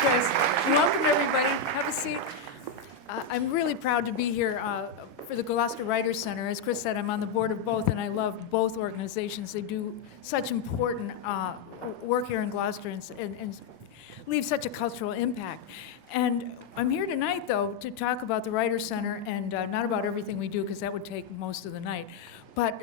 Chris. Welcome, everybody. Have a seat. I'm really proud to be here for the Gloucester Writers Center. As Chris said, I'm on the board of both, and I love both organizations. They do such important work here in Gloucester and leave such a cultural impact. And I'm here tonight, though, to talk about the Writers Center and not about everything we do, because that would take most of the night, but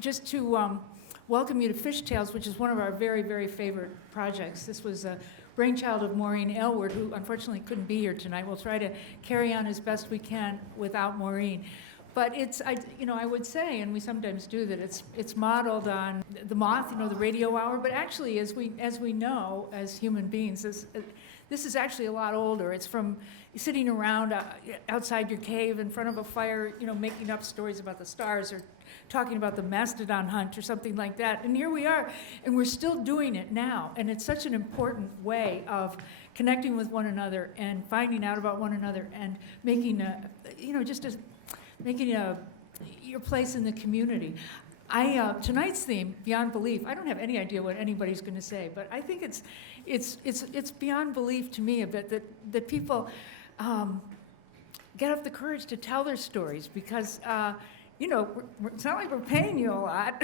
just to welcome you to Fishtails, which is one of our very, very favorite projects. This was a brainchild of Maureen Aylward, who unfortunately couldn't be here tonight. We'll try to carry on as best we can without Maureen. But I would say, and we sometimes do, that it's modeled on The Moth, the radio hour. But actually, as we know, as human beings, this is actually a lot older. It's from sitting around outside your cave in front of a fire, making up stories about the stars or talking about the mastodon hunt or something like that. And here we are, and we're still doing it now. And it's such an important way of connecting with one another and finding out about one another and making your place in the community. Tonight's theme, Beyond Belief, I don't have any idea what anybody's going to say, but I think it's beyond belief to me a bit that people get up the courage to tell their stories, because it's not like we're paying you a lot.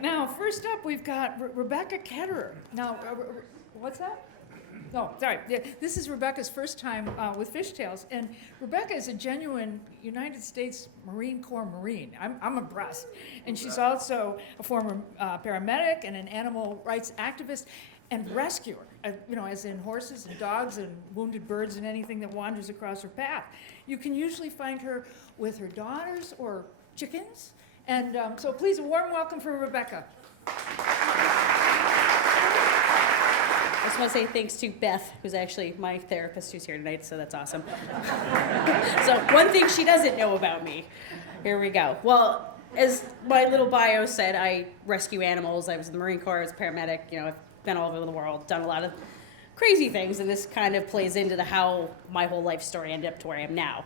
Now, first up, we've got Rebecca Ketterer. Now, what's that? No, sorry. Yeah, this is Rebecca's first time with Fishtails, and Rebecca is a genuine United States Marine Corps Marine. I'm impressed. And she's also a former paramedic and an animal rights activist and rescuer, as in horses and dogs and wounded birds and anything that wanders across her path. You can usually find her with her daughters or chickens. And so please, a warm welcome for Rebecca. I just want to say thanks to Beth, who's actually my therapist, who's here tonight, so that's awesome. So one thing she doesn't know about me. Here we go. Well, as my little bio said, I rescue animals. I was in the Marine Corps, I was a paramedic. I've been all over the world, done a lot of crazy things, and this kind of plays into how my whole life story ended up to where I am now.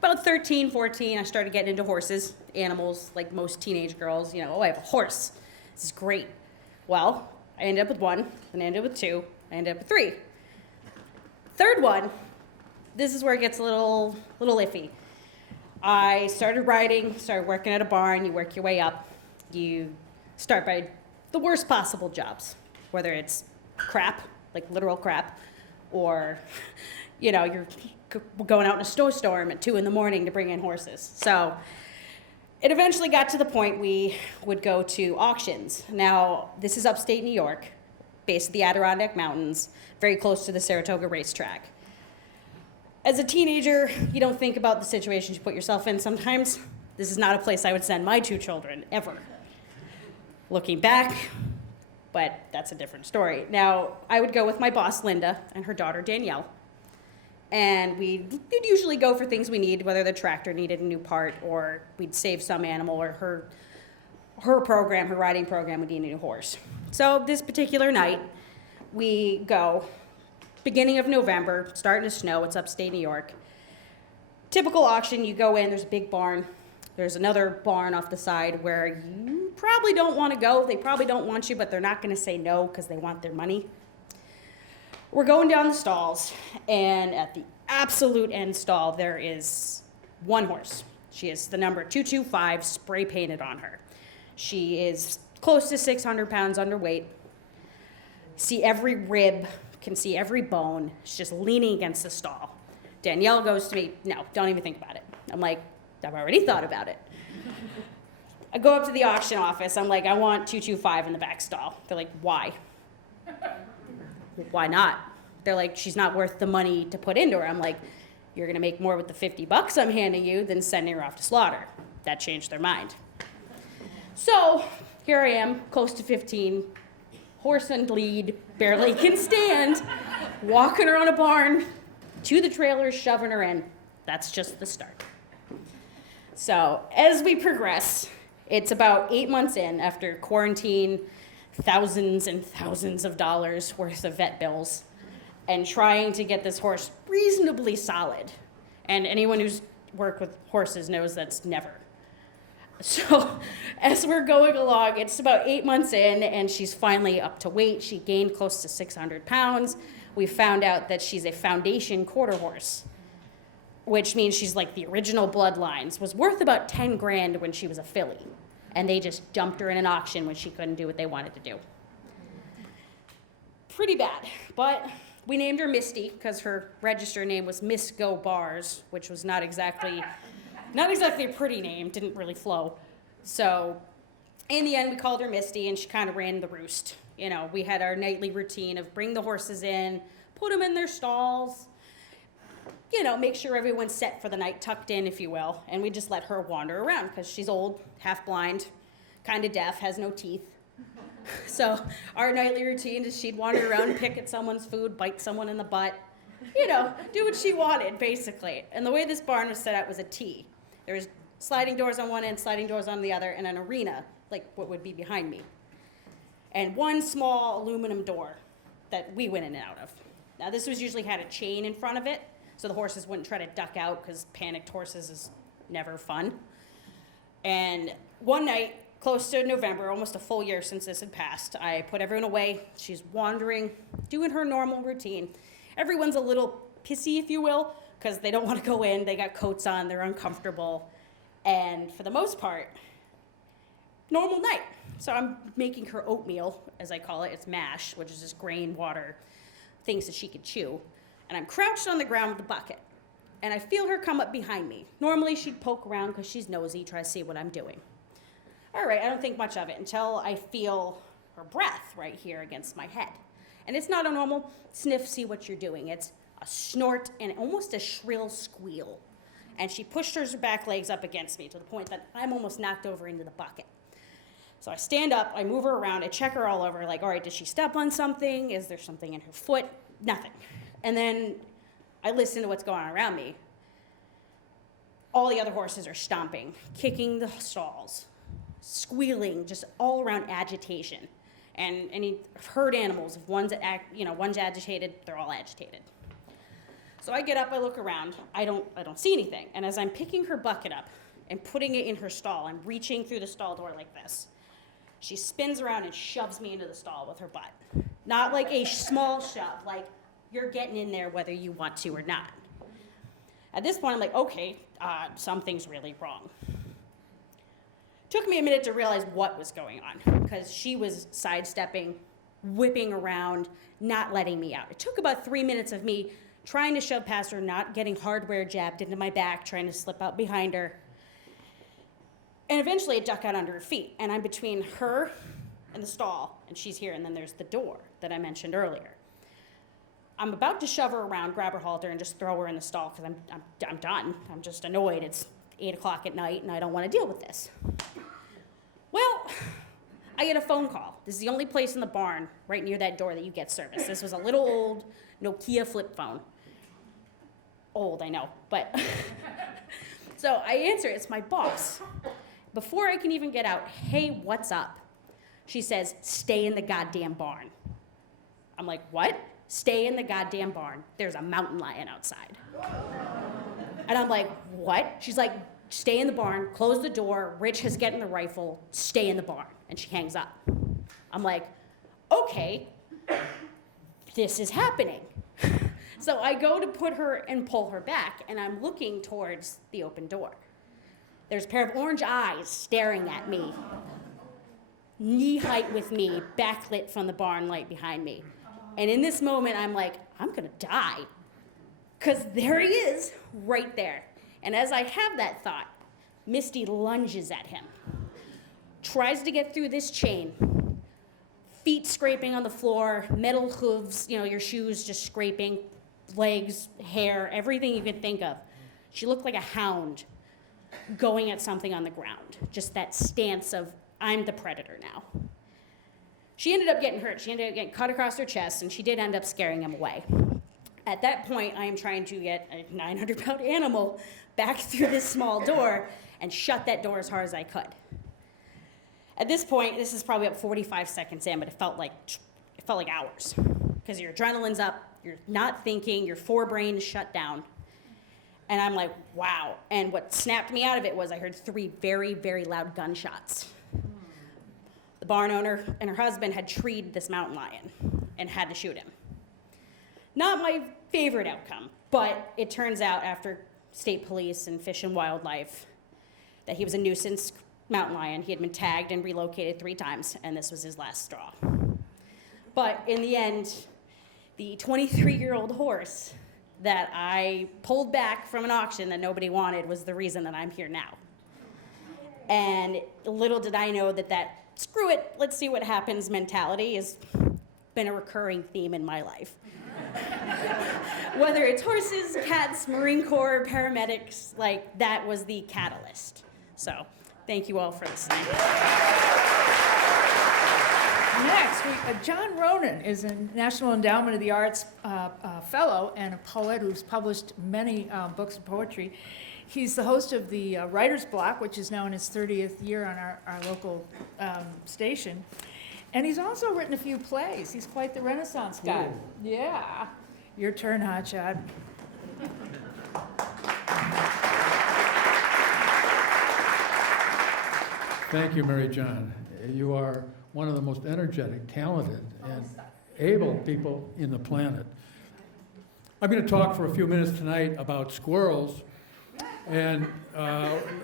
About 13, 14, I started getting into horses, animals, like most teenage girls. I have a horse. This is great. Well, I ended up with one, then I ended up with two, I ended up with three. Third one, this is where it gets a little iffy. I started riding, started working at a barn. You work your way up. You start by the worst possible jobs, whether it's crap, like literal crap, or, you're going out in a snowstorm at 2 a.m. to bring in horses. So it eventually got to the point we would go to auctions. Now, this is upstate New York, base of the Adirondack Mountains, very close to the Saratoga racetrack. As a teenager, you don't think about the situations you put yourself in sometimes. This is not a place I would send my 2 children, ever. Looking back, but that's a different story. Now, I would go with my boss, Linda, and her daughter, Danielle. And we'd usually go for things we need, whether the tractor needed a new part or we'd save some animal, or her riding program would need a new horse. So this particular night, we go, beginning of November, starting to snow, it's upstate New York. Typical auction, you go in, there's a big barn. There's another barn off the side where you probably don't want to go. They probably don't want you, but they're not going to say no because they want their money. We're going down the stalls, and at the absolute end stall, there is one horse. She is the number 225 spray painted on her. She is close to 600 pounds underweight. See every rib, can see every bone. She's just leaning against the stall. Danielle goes to me, no, don't even think about it. I'm like, I've already thought about it. I go up to the auction office. I'm like, I want 225 in the back stall. They're like, why? Why not? They're like, she's not worth the money to put into her. I'm like, you're going to make more with the $50 I'm handing you than sending her off to slaughter. That changed their mind. So here I am, close to 15, horse and lead, barely can stand, walking her on a barn to the trailer, shoving her in. That's just the start. So as we progress, it's about 8 months in after quarantine, thousands and thousands of dollars worth of vet bills, and trying to get this horse reasonably solid. And anyone who's worked with horses knows that's never. So as we're going along, it's about 8 months in, and she's finally up to weight. She gained close to 600 pounds. We found out that she's a foundation quarter horse, which means she's like the original bloodlines, was worth about 10 grand when she was a filly. And they just dumped her in an auction when she couldn't do what they wanted to do. Pretty bad, but we named her Misty because her register name was Miss Go Bars, which was not exactly a pretty name, didn't really flow. So in the end, we called her Misty, and she kind of ran the roost. You know, we had our nightly routine of bring the horses in, put them in their stalls, you know, make sure everyone's set for the night, tucked in, if you will, and we just let her wander around because she's old, half blind, kind of deaf, has no teeth. So our nightly routine is she'd wander around, pick at someone's food, bite someone in the butt, you know, do what she wanted, basically. And the way this barn was set up was a T. There was sliding doors on one end, sliding doors on the other, and an arena, like what would be behind me. And one small aluminum door that we went in and out of. Now this was usually had a chain in front of it, so the horses wouldn't try to duck out because panicked horses is never fun. And one night, close to November, almost a full year since this had passed, I put everyone away. She's wandering, doing her normal routine. Everyone's a little pissy, if you will, because they don't want to go in. They got coats on, they're uncomfortable. And for the most part, normal night. So I'm making her oatmeal, as I call it. It's mash, which is just grain, water, things that she could chew. And I'm crouched on the ground with the bucket. And I feel her come up behind me. Normally she'd poke around because she's nosy, try to see what I'm doing. All right, I don't think much of it until I feel her breath right here against my head. And it's not a normal sniff, see what you're doing. It's a snort and almost a shrill squeal. And she pushed her back legs up against me to the point that I'm almost knocked over into the bucket. So I stand up, I move her around, I check her all over, like, all right, did she step on something? Is there something in her foot? Nothing. And then I listen to what's going on around me. All the other horses are stomping, kicking the stalls, squealing, just all around agitation. And any herd animals, if one's agitated, they're all agitated. So I get up, I look around, I don't see anything. And as I'm picking her bucket up and putting it in her stall, I'm reaching through the stall door like this. She spins around and shoves me into the stall with her butt. Not like a small shove, like you're getting in there whether you want to or not. At this point, I'm like, okay, something's really wrong. Took me a minute to realize what was going on, because she was sidestepping, whipping around, not letting me out. It took about 3 minutes of me trying to shove past her, not getting hardware jabbed into my back, trying to slip out behind her. And eventually it ducked out under her feet, and I'm between her and the stall, and she's here, and then there's the door that I mentioned earlier. I'm about to shove her around, grab her halter, and just throw her in the stall, because I'm done. I'm just annoyed. It's 8 o'clock at night, and I don't want to deal with this. Well, I get a phone call. This is the only place in the barn right near that door that you get service. This was a little old Nokia flip phone. Old, I know, but... So I answer, it's my boss. Before I can even get out, hey, what's up? She says, stay in the goddamn barn. I'm like, what? Stay in the goddamn barn. There's a mountain lion outside. And I'm like, what? She's like, stay in the barn, close the door, Rich has gotten the rifle, stay in the barn. And she hangs up. I'm like, okay, this is happening. So I go to put her and pull her back, and I'm looking towards the open door. There's a pair of orange eyes staring at me, knee height with me, backlit from the barn light behind me. And in this moment, I'm like, I'm gonna die. Because there he is, right there. And as I have that thought, Misty lunges at him, tries to get through this chain, feet scraping on the floor, metal hooves, your shoes just scraping, legs, hair, everything you could think of. She looked like a hound going at something on the ground. Just that stance of, I'm the predator now. She ended up getting hurt. She ended up getting cut across her chest, and she did end up scaring him away. At that point, I am trying to get a 900-pound animal back through this small door and shut that door as hard as I could. At this point, this is probably about 45 seconds in, but it felt like hours, because your adrenaline's up, you're not thinking, your forebrain is shut down. And I'm like, wow. And what snapped me out of it was I heard 3 very, very loud gunshots. The barn owner and her husband had treed this mountain lion and had to shoot him. Not my favorite outcome, but it turns out after state police and Fish and Wildlife that he was a nuisance mountain lion. He had been tagged and relocated 3 times, and this was his last straw. But in the end, the 23-year-old horse that I pulled back from an auction that nobody wanted was the reason that I'm here now. And little did I know that screw it, let's see what happens mentality has been a recurring theme in my life. Whether it's horses, cats, Marine Corps, paramedics, like that was the catalyst. So thank you all for listening. Next, John Ronan is a National Endowment of the Arts fellow and a poet who's published many books of poetry. He's the host of the Writer's Block, which is now in his 30th year on our local station. And he's also written a few plays. He's quite the Renaissance guy. Ooh. Yeah. Your turn, Hotshot. Thank you, Mary John. You are one of the most energetic, talented, and able people in the planet. I'm going to talk for a few minutes tonight about squirrels, and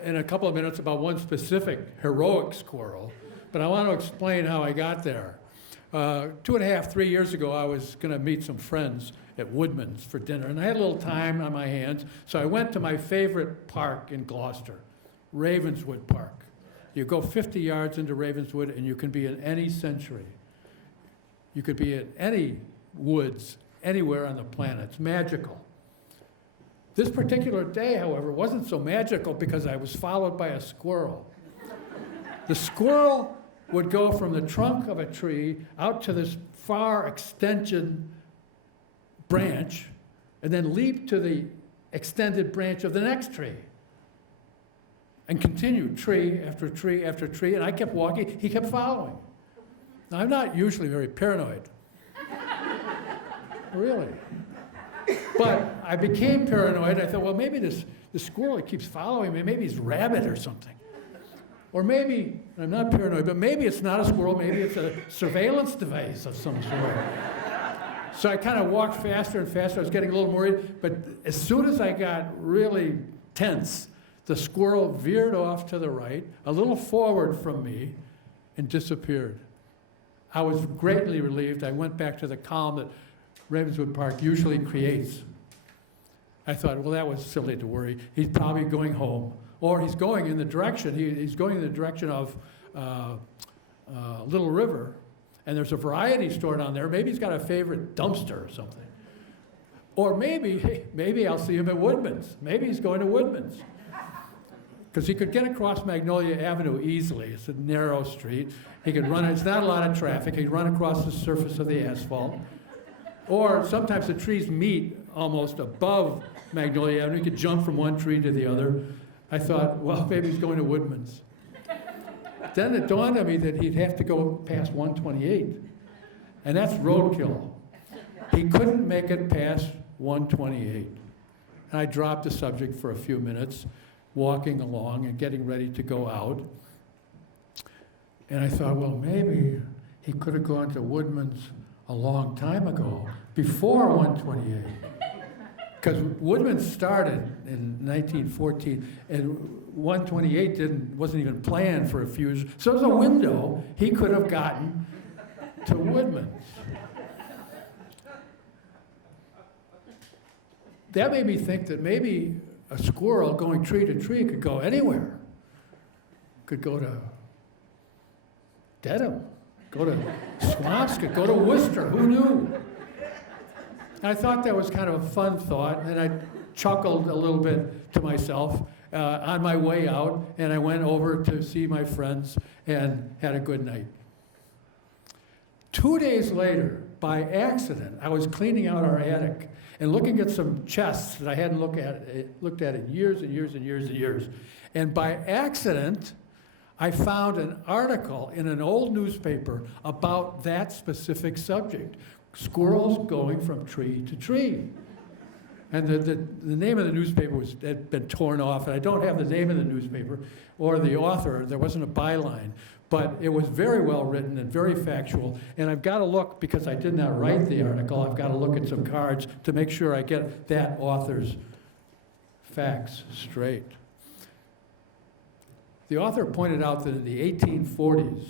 in a couple of minutes about one specific heroic squirrel. But I want to explain how I got there. 2.5, 3 years ago, I was going to meet some friends at Woodman's for dinner, and I had a little time on my hands, so I went to my favorite park in Gloucester, Ravenswood Park. You go 50 yards into Ravenswood, and you can be in any century. You could be in any woods, anywhere on the planet. It's magical. This particular day, however, wasn't so magical because I was followed by a squirrel. The squirrel would go from the trunk of a tree out to this far extension branch, and then leap to the extended branch of the next tree. And continue tree after tree after tree, and I kept walking, he kept following. Now, I'm not usually very paranoid. Really. But I became paranoid. I thought, well, maybe this squirrel that keeps following me, maybe he's a rabbit or something. Or maybe, I'm not paranoid, but maybe it's not a squirrel, maybe it's a surveillance device of some sort. So I kind of walked faster and faster. I was getting a little worried, but as soon as I got really tense, the squirrel veered off to the right, a little forward from me, and disappeared. I was greatly relieved. I went back to the calm that Ravenswood Park usually creates. I thought, well, that was silly to worry. He's probably going home. Or he's going in the direction, he's going in the direction of Little River, and there's a variety store down there. Maybe he's got a favorite dumpster or something. Or maybe I'll see him at Woodman's. Maybe he's going to Woodman's. Because he could get across Magnolia Avenue easily. It's a narrow street. He could run, it's not a lot of traffic. He could run across the surface of the asphalt. Or sometimes the trees meet almost above Magnolia Avenue. He could jump from one tree to the other. I thought, well, maybe he's going to Woodman's. Then it dawned on me that he'd have to go past 128. And that's roadkill. He couldn't make it past 128. And I dropped the subject for a few minutes, walking along and getting ready to go out. And I thought, well, maybe he could have gone to Woodman's a long time ago, before 128. Because Woodman's started in 1914, and 128 wasn't even planned for a few years. So there's a window he could have gotten to Woodman's. That made me think that maybe a squirrel going tree to tree could go anywhere. Could go to Dedham, go to Swampscott, go to Worcester, who knew? And I thought that was kind of a fun thought, and I chuckled a little bit to myself on my way out, and I went over to see my friends and had a good night. 2 days later, by accident, I was cleaning out our attic and looking at some chests that I hadn't looked at in years and years and years and years. And by accident, I found an article in an old newspaper about that specific subject, squirrels going from tree to tree. And the name of the newspaper had been torn off, and I don't have the name of the newspaper or the author. There wasn't a byline. But it was very well written and very factual. And I've got to look, because I did not write the article, I've got to look at some cards to make sure I get that author's facts straight. The author pointed out that in the 1840s,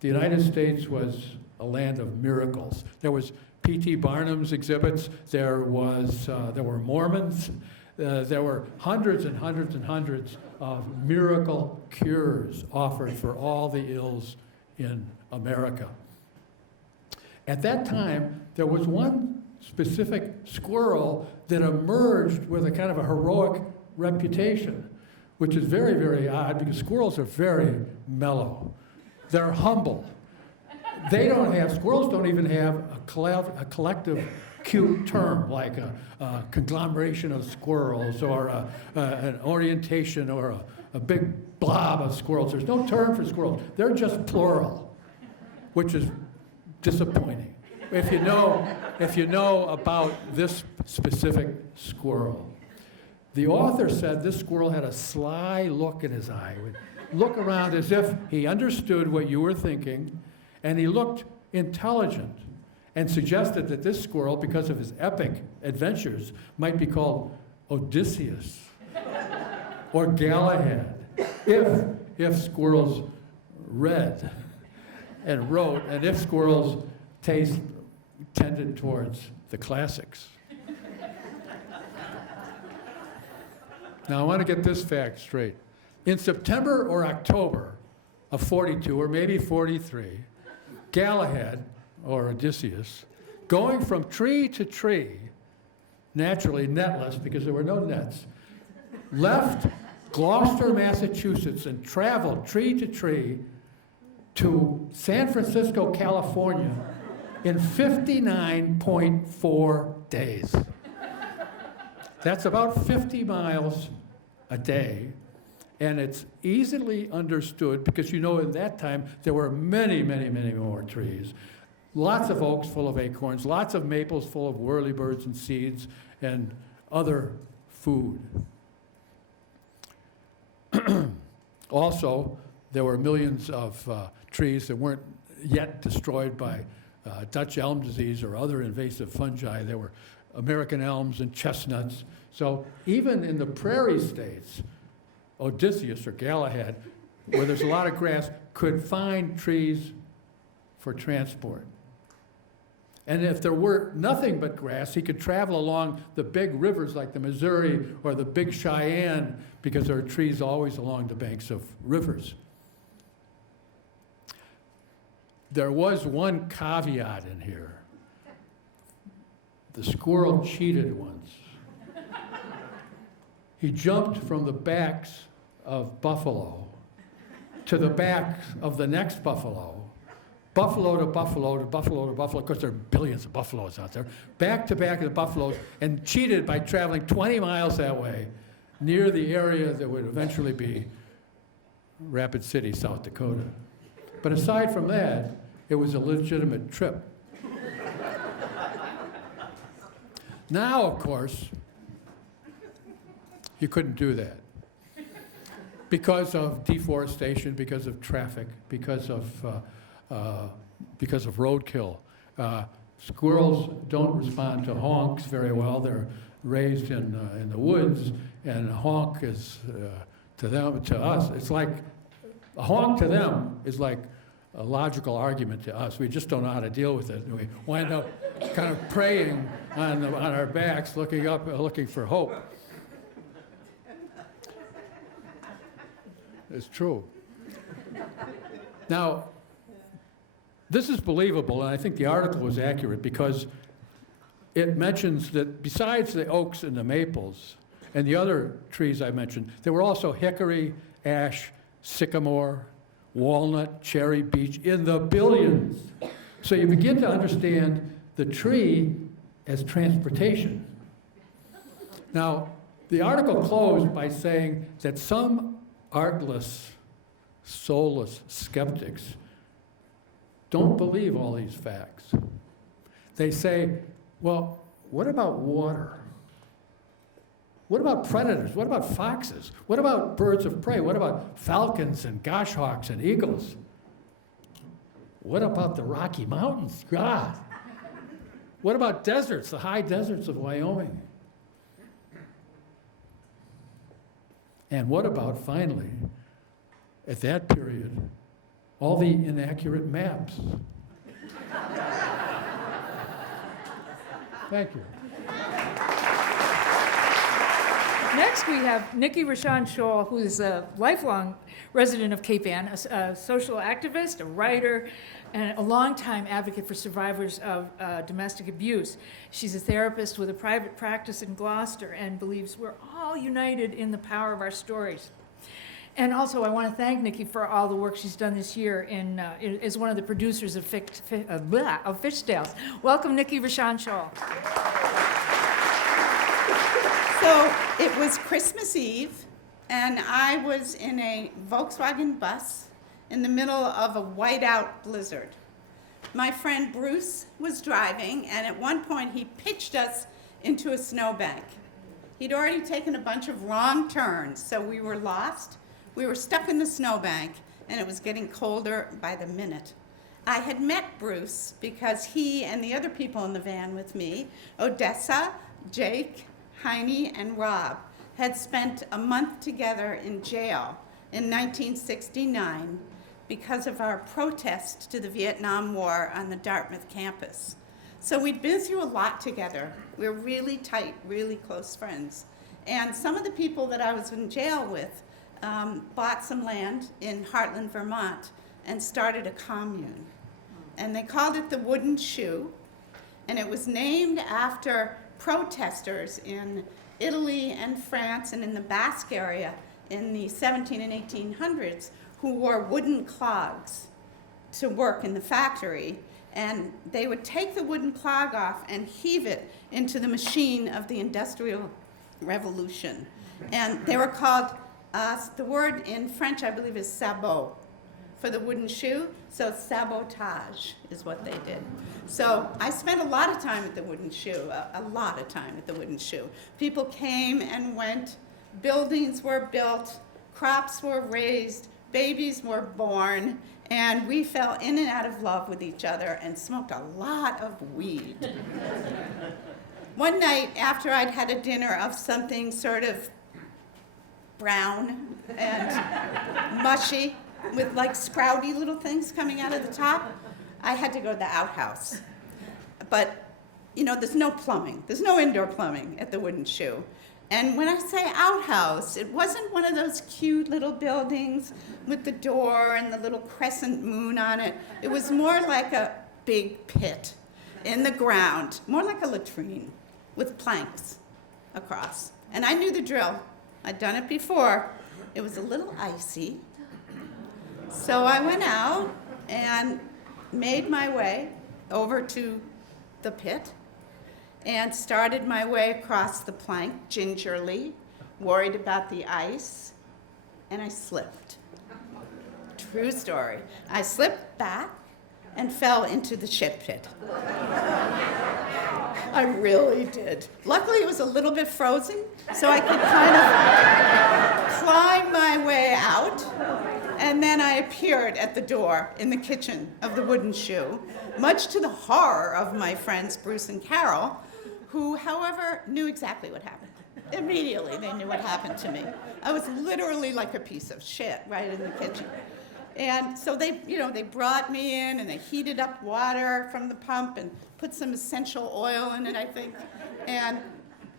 the United States was a land of miracles. There was P.T. Barnum's exhibits, there were Mormons, there were hundreds and hundreds and hundreds of miracle cures offered for all the ills in America. At that time, there was one specific squirrel that emerged with a kind of a heroic reputation, which is very, very odd because squirrels are very mellow. They're humble. Squirrels don't even have a collective cute term like a conglomeration of squirrels or an orientation or a big blob of squirrels. There's no term for squirrels. They're just plural, which is disappointing if you know about this specific squirrel. The author said this squirrel had a sly look in his eye. He would look around as if he understood what you were thinking, and he looked intelligent, and suggested that this squirrel, because of his epic adventures, might be called Odysseus or Galahad, if squirrels read and wrote, and if squirrels' taste tended towards the classics. Now, I want to get this fact straight. In September or October of 42, or maybe 43, Galahad, or Odysseus, going from tree to tree, naturally netless because there were no nets, left Gloucester, Massachusetts, and traveled tree to tree to San Francisco, California in 59.4 days. That's about 50 miles a day. And it's easily understood because in that time there were many, many, many more trees. Lots of oaks full of acorns, lots of maples full of whirlybirds and seeds and other food. Also, there were millions of trees that weren't yet destroyed by Dutch elm disease or other invasive fungi. There were American elms and chestnuts. So even in the prairie states, Odysseus or Galahad, where there's a lot of grass, could find trees for transport. And if there were nothing but grass, he could travel along the big rivers like the Missouri or the Big Cheyenne, because there are trees always along the banks of rivers. There was one caveat in here. The squirrel cheated once. He jumped from the backs of buffalo to the back of the next buffalo, buffalo to buffalo to buffalo to buffalo, because there are billions of buffaloes out there, back to back of the buffaloes, and cheated by traveling 20 miles that way near the area that would eventually be Rapid City, South Dakota. But aside from that, it was a legitimate trip. Now, of course, you couldn't do that because of deforestation, because of traffic, because of roadkill. Squirrels don't respond to honks very well. They're raised in the woods, and a honk is to us. It's like a honk to them is like a logical argument to us. We just don't know how to deal with it. We wind up kind of praying on our backs, looking up, looking for hope. It's true. Now, this is believable, and I think the article was accurate because it mentions that besides the oaks and the maples and the other trees I mentioned, there were also hickory, ash, sycamore, walnut, cherry, beech in the billions. So you begin to understand the tree as transportation. Now, the article closed by saying that some artless, soulless skeptics don't believe all these facts. They say, well, what about water? What about predators? What about foxes? What about birds of prey? What about falcons and goshawks and eagles? What about the Rocky Mountains? God. What about deserts, the high deserts of Wyoming? And what about, finally, at that period, all the inaccurate maps? Thank you. Next, we have Nikki Rashawn Shaw, who is a lifelong resident of Cape Ann, a social activist, a writer, and a longtime advocate for survivors of domestic abuse. She's a therapist with a private practice in Gloucester and believes we're all united in the power of our stories. And also, I want to thank Nikki for all the work she's done this year as one of the producers of Fishtails. Welcome, Nikki Rashawn Shaw. So it was Christmas Eve, and I was in a Volkswagen bus in the middle of a whiteout blizzard. My friend Bruce was driving, and at one point he pitched us into a snowbank. He'd already taken a bunch of wrong turns, so we were lost. We were stuck in the snowbank, and it was getting colder by the minute. I had met Bruce because he and the other people in the van with me, Odessa, Jake, Heine, and Rob, had spent a month together in jail in 1969 because of our protest to the Vietnam War on the Dartmouth campus. So we'd been through a lot together. We were really tight, really close friends. And some of the people that I was in jail with bought some land in Heartland, Vermont, and started a commune. And they called it the Wooden Shoe, and it was named after protesters in Italy and France and in the Basque area in the 17 and 1800s who wore wooden clogs to work in the factory, and they would take the wooden clog off and heave it into the machine of the Industrial Revolution. And they were called, the word in French I believe is sabot for the wooden shoe, so sabotage is what they did. So I spent a lot of time at the Wooden Shoe, a lot of time at the Wooden Shoe. People came and went, buildings were built, crops were raised, babies were born, and we fell in and out of love with each other and smoked a lot of weed. One night after I'd had a dinner of something sort of brown and mushy, with like sprouty little things coming out of the top, I had to go to the outhouse. But, you know, there's no plumbing. There's no indoor plumbing at the Wooden Shoe. And when I say outhouse, it wasn't one of those cute little buildings with the door and the little crescent moon on it. It was more like a big pit in the ground, more like a latrine with planks across. And I knew the drill. I'd done it before. It was a little icy. So I went out and made my way over to the pit and started my way across the plank gingerly, worried about the ice, and I slipped. True story. I slipped back and fell into the shit pit. I really did. Luckily, it was a little bit frozen, so I could kind of climb my way out. And then I appeared at the door in the kitchen of the Wooden Shoe, much to the horror of my friends Bruce and Carol, who, however, knew exactly what happened. Immediately, they knew what happened to me. I was literally like a piece of shit right in the kitchen. And so they brought me in and they heated up water from the pump and put some essential oil in it, I think, and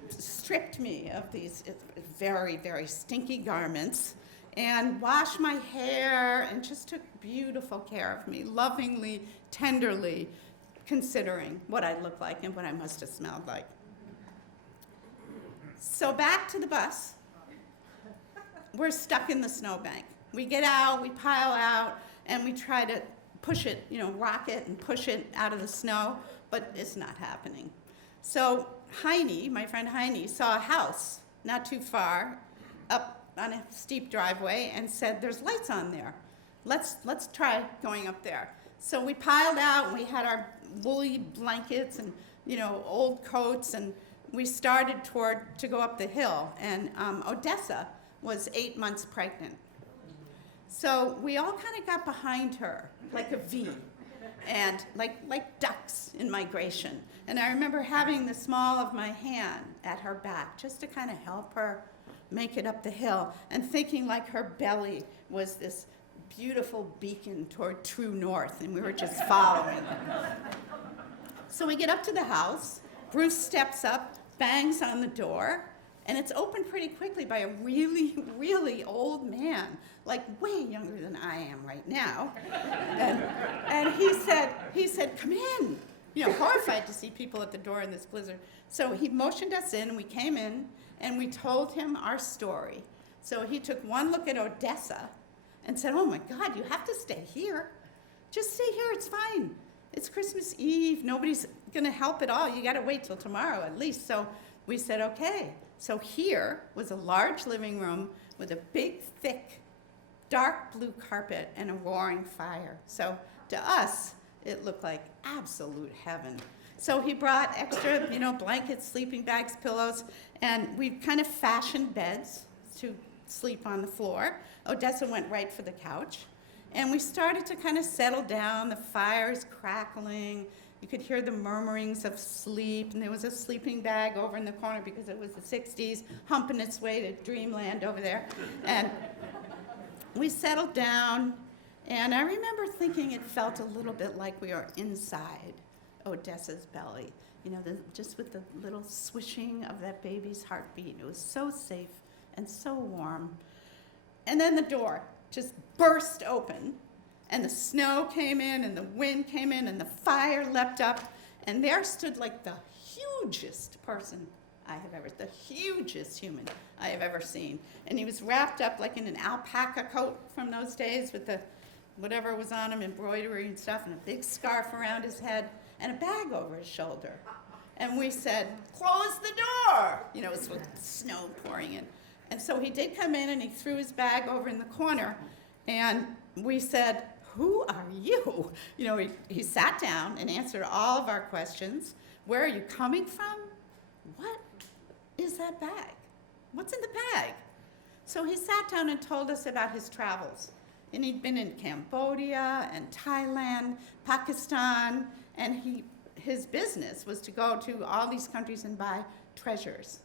stripped me of these very, very stinky garments and washed my hair and just took beautiful care of me, lovingly, tenderly, considering what I looked like and what I must have smelled like. So back to the bus. We're stuck in the snowbank. We get out, we pile out, and we try to push it, rock it and push it out of the snow, but it's not happening. So Heine, my friend Heine, saw a house not too far up on a steep driveway and said, there's lights on there. Let's try going up there. So we piled out and we had our woolly blankets and, old coats and we started to go up the hill, and Odessa was 8 months pregnant. So we all kind of got behind her, like a V, and like ducks in migration. And I remember having the small of my hand at her back, just to kind of help her make it up the hill, and thinking like her belly was this beautiful beacon toward true north, and we were just following. So we get up to the house, Bruce steps up, bangs on the door, and it's opened pretty quickly by a really, really old man, like way younger than I am right now. And he said, come in, horrified to see people at the door in this blizzard. So he motioned us in, we came in, and we told him our story. So he took one look at Odessa and said, oh my God, you have to stay here. Just stay here, it's fine. It's Christmas Eve, nobody's gonna help at all. You gotta wait till tomorrow at least. So we said, okay. So here was a large living room with a big, thick, dark blue carpet and a roaring fire. So to us, it looked like absolute heaven. So he brought extra, blankets, sleeping bags, pillows, and we kind of fashioned beds to sleep on the floor. Odessa went right for the couch. And we started to kind of settle down. The fire's crackling. You could hear the murmurings of sleep. And there was a sleeping bag over in the corner because it was the 60s, humping its way to dreamland over there. And we settled down. And I remember thinking it felt a little bit like we were inside Odessa's belly. Just with the little swishing of that baby's heartbeat. It was so safe and so warm. And then the door just burst open, and the snow came in, and the wind came in, and the fire leapt up, and there stood like the hugest person the hugest human I have ever seen. And he was wrapped up like in an alpaca coat from those days with the whatever was on him, embroidery and stuff, and a big scarf around his head, and a bag over his shoulder. And we said, close the door! It was with snow pouring in. And so he did come in, and he threw his bag over in the corner, and we said, who are you? He sat down and answered all of our questions. Where are you coming from? What is that bag? What's in the bag? So he sat down and told us about his travels. And he'd been in Cambodia and Thailand, Pakistan, and his business was to go to all these countries and buy treasures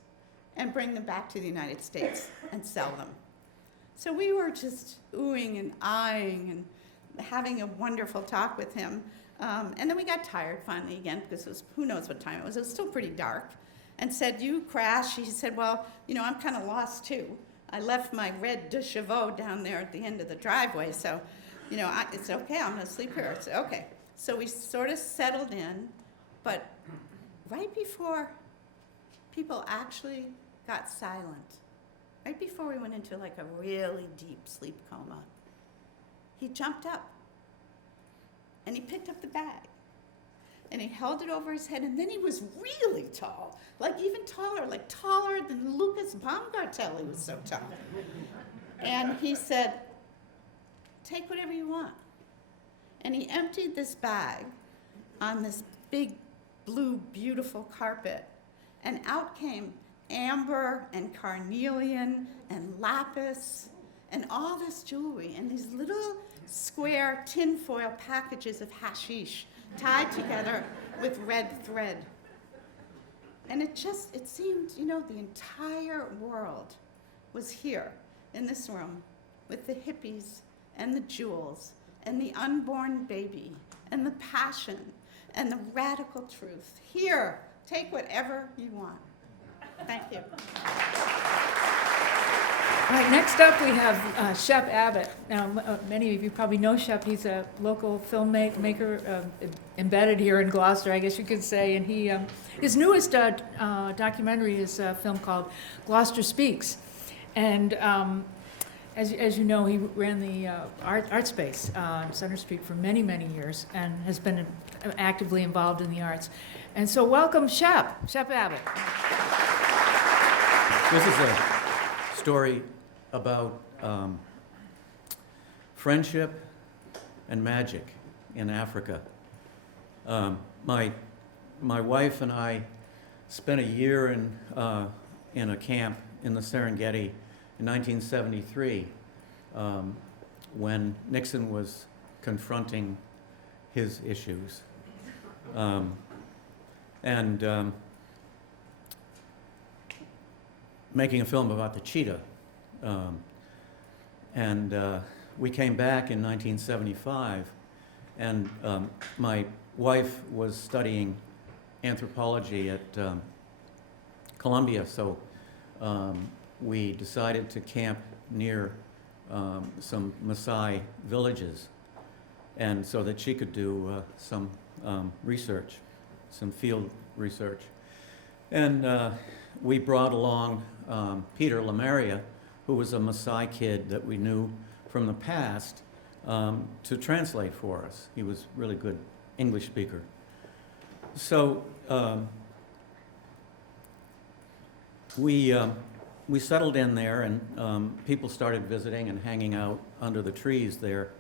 and bring them back to the United States and sell them. So we were just oohing and eyeing and having a wonderful talk with him. And then we got tired finally again, because it was, who knows what time it was still pretty dark, and said, you crashed. He said, well, I'm kind of lost too. I left my red de chevaux down there at the end of the driveway, so, it's okay, I'm gonna sleep here. It's okay. So we sort of settled in, but right before people actually got silent, right before we went into like a really deep sleep coma, he jumped up and he picked up the bag and he held it over his head, and then he was really tall, like even taller, like taller than Lucas Baumgartel. He was so tall. And he said, take whatever you want. And he emptied this bag on this big blue beautiful carpet, and out came amber and carnelian and lapis and all this jewelry and these little square tinfoil packages of hashish tied together with red thread. And it seemed, the entire world was here in this room with the hippies and the jewels and the unborn baby and the passion and the radical truth. Here, take whatever you want. Thank you. All right, next up we have Shep Abbott. Now, many of you probably know Shep. He's a local filmmaker embedded here in Gloucester, I guess you could say. And his newest documentary is a film called Gloucester Speaks. And as you know, he ran the art space on Center Street for many, many years and has been actively involved in the arts. And so welcome, Shep Abbott. This is a story about friendship and magic in Africa. My wife and I spent a year in a camp in the Serengeti in 1973 when Nixon was confronting his issues. And making a film about the cheetah. We came back in 1975, and my wife was studying anthropology at Columbia, so we decided to camp near some Maasai villages, and so that she could do some research, some field research. And we brought along Peter Lamaria, who was a Maasai kid that we knew from the past, to translate for us. He was a really good English speaker. So we settled in there, and people started visiting and hanging out under the trees there.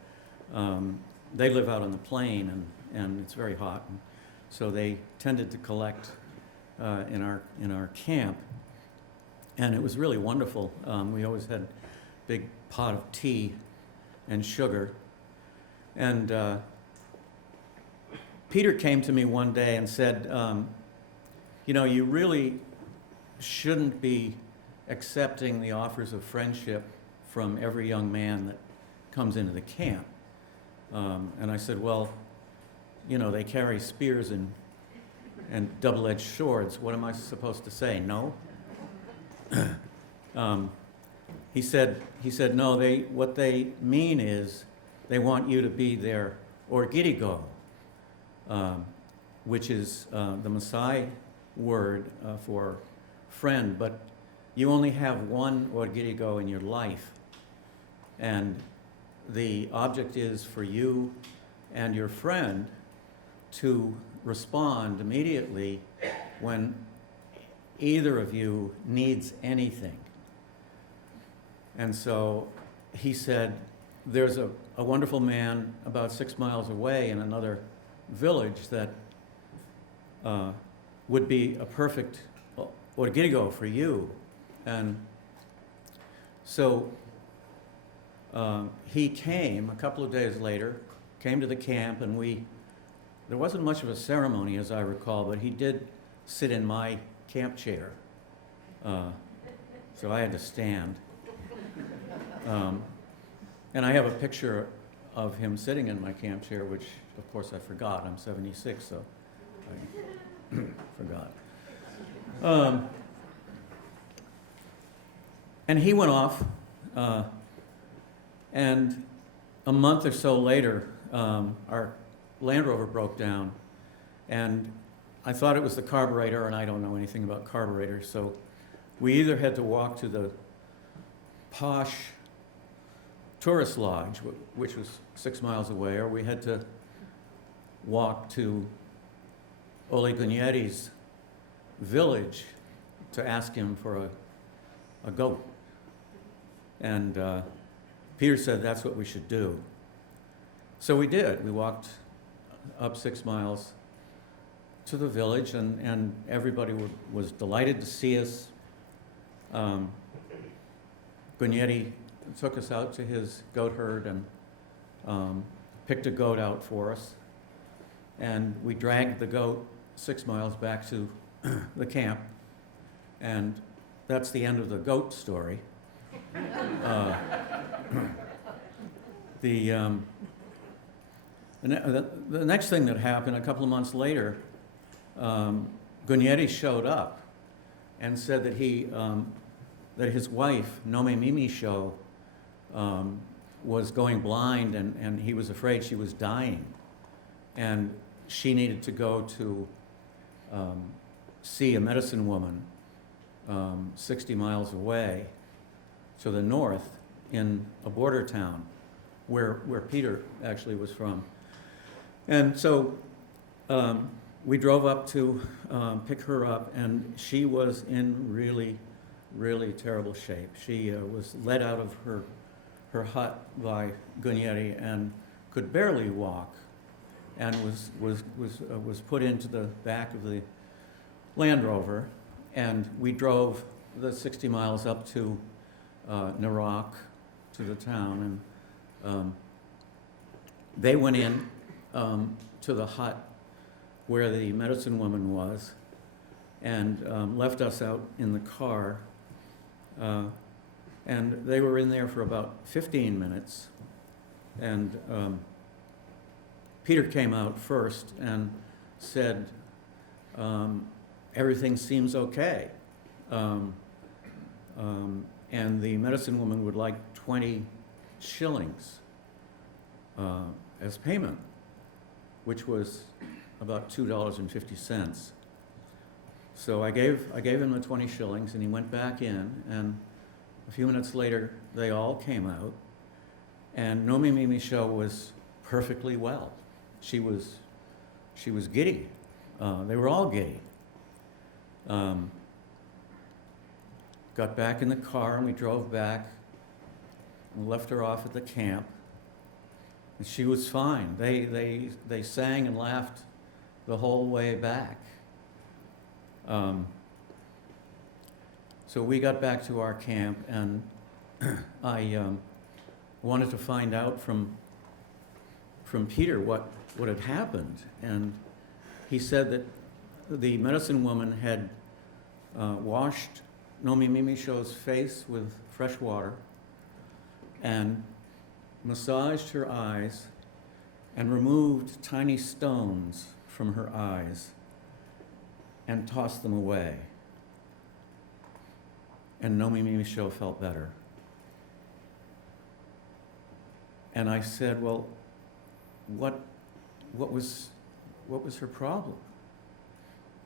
They live out on the plain, and it's very hot, and so they tended to collect in our camp, and it was really wonderful. We always had a big pot of tea and sugar, and Peter came to me one day and said, you know, you really shouldn't be accepting the offers of friendship from every young man that comes into the camp. And I said, well, you know, they carry spears and double-edged swords. What am I supposed to say? No? He said, no, what they mean is they want you to be their orgirigo, which is the Maasai word for friend, but you only have one orgirigo in your life. And the object is for you and your friend to respond immediately when either of you needs anything. And so he said, there's a wonderful man about 6 miles away in another village that would be a perfect orgirigo for you. And so he came a couple of days later, came to the camp, and there wasn't much of a ceremony, as I recall, but he did sit in my camp chair. So I had to stand. And I have a picture of him sitting in my camp chair, which, of course, I forgot. I'm 76, so I forgot. And he went off, and a month or so later, our Land Rover broke down, and I thought it was the carburetor, and I don't know anything about carburetors, so we either had to walk to the posh tourist lodge, which was 6 miles away, or we had to walk to Ole Gunyeti's village to ask him for a goat. And Peter said that's what we should do. So we did. We walked up 6 miles to the village, and everybody was delighted to see us. Gunyeti took us out to his goat herd and picked a goat out for us. And we dragged the goat 6 miles back to the camp. And that's the end of the goat story. The next thing that happened a couple of months later, Gunyeti showed up and said that that his wife, Nome Mimi Show, was going blind, and he was afraid she was dying. And she needed to go to see a medicine woman 60 miles away to the north in a border town where Peter actually was from. And so we drove up to pick her up, and she was in really, really terrible shape. She was led out of her hut by Gunyeti and could barely walk, and was put into the back of Land Rover, and we drove the 60 miles up to Narok, to the town, and they went in to the hut where the medicine woman was, and left us out in the car. And they were in there for about 15 minutes. And Peter came out first and said, everything seems okay. And the medicine woman would like 20 shillings as payment, which was about $2.50. So I gave him the 20 shillings, and he went back in, and a few minutes later, they all came out, and Nomi Mimi Show was perfectly well. She was giddy. They were all giddy. Got back in the car, and we drove back and left her off at the camp. And she was fine. They sang and laughed the whole way back. So we got back to our camp, and I wanted to find out from Peter what had happened. And he said that the medicine woman had washed Nomi Mimi Show's face with fresh water and massaged her eyes and removed tiny stones from her eyes and tossed them away. And Nomi Mimi Show felt better. And I said, well, what was her problem?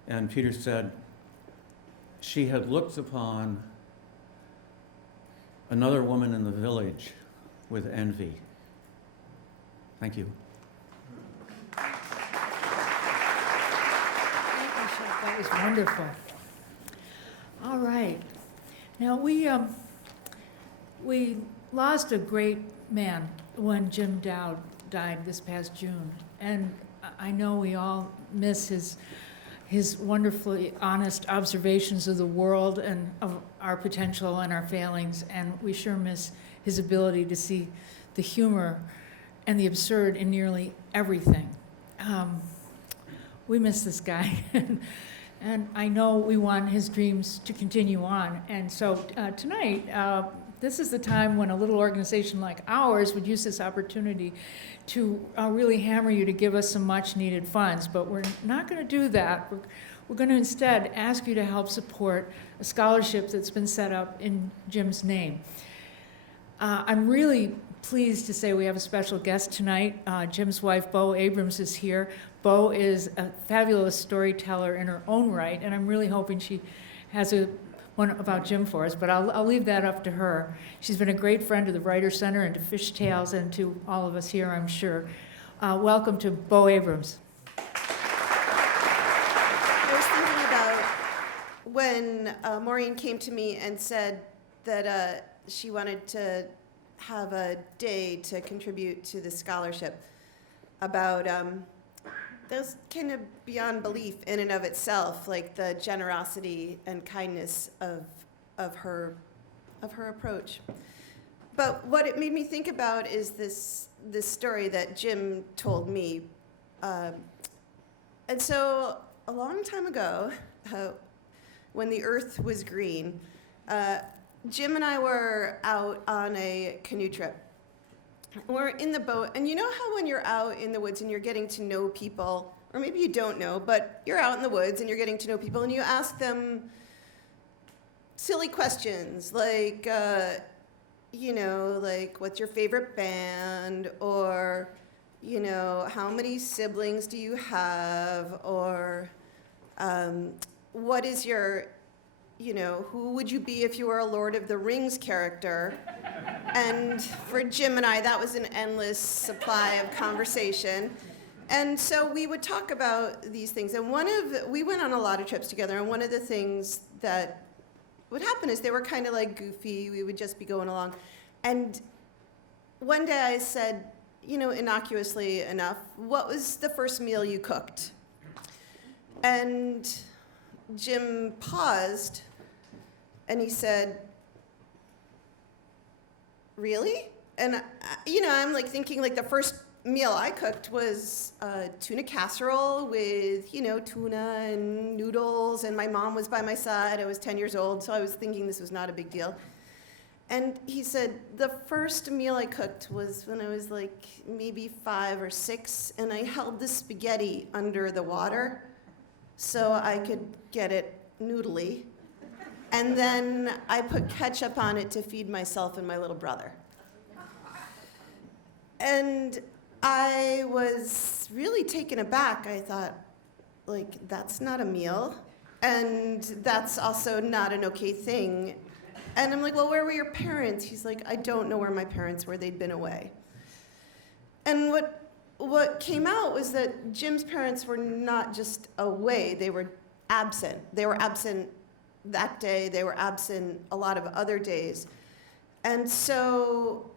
And Peter said, she had looked upon another woman in the village with envy. Thank you. That was wonderful. All right. Now, we lost a great man when Jim Dowd died this past June. And I know we all miss his wonderfully honest observations of the world and of our potential and our failings. And we sure miss his ability to see the humor and the absurd in nearly everything. We miss this guy. And I know we want his dreams to continue on. And so tonight, this is the time when a little organization like ours would use this opportunity to really hammer you to give us some much needed funds. But we're not going to do that. We're going to instead ask you to help support a scholarship that's been set up in Jim's name. I'm really pleased to say we have a special guest tonight. Jim's wife, Bo Abrams, is here. Bo is a fabulous storyteller in her own right, and I'm really hoping she has one about Jim for us, but I'll leave that up to her. She's been a great friend to the Writers Center and to Fish Tales and to all of us here, I'm sure. Welcome to Bo Abrams. I was thinking about when Maureen came to me and said that she wanted to have a day to contribute to the scholarship, about those kind of beyond belief in and of itself, like the generosity and kindness of her approach. But what it made me think about is this story that Jim told me. And so a long time ago, when the earth was green, Jim and I were out on a canoe trip. We're in the boat, and you know how when you're out in the woods and you're getting to know people, or maybe you don't know, but you're out in the woods and you're getting to know people, and you ask them silly questions like, like, what's your favorite band? Or, how many siblings do you have? Or, what is your, who would you be if you were a Lord of the Rings character? And for Jim and I, that was an endless supply of conversation. And so we would talk about these things. And we went on a lot of trips together, and one of the things that would happen is they were kind of like goofy. We would just be going along. And one day I said, innocuously enough, what was the first meal you cooked? And Jim paused and he said, "Really?" And, I'm like thinking like the first meal I cooked was tuna casserole with, tuna and noodles, and my mom was by my side. I was 10 years old, so I was thinking this was not a big deal. And he said, the first meal I cooked was when I was like maybe 5 or 6, and I held the spaghetti under the water so I could get it noodly. And then I put ketchup on it to feed myself and my little brother. And I was really taken aback. I thought, like, that's not a meal, and that's also not an okay thing. And I'm like, well, where were your parents? He's like, I don't know where my parents were. They'd been away. And what came out was that Jim's parents were not just away, they were absent. They were absent that day, they were absent a lot of other days. And so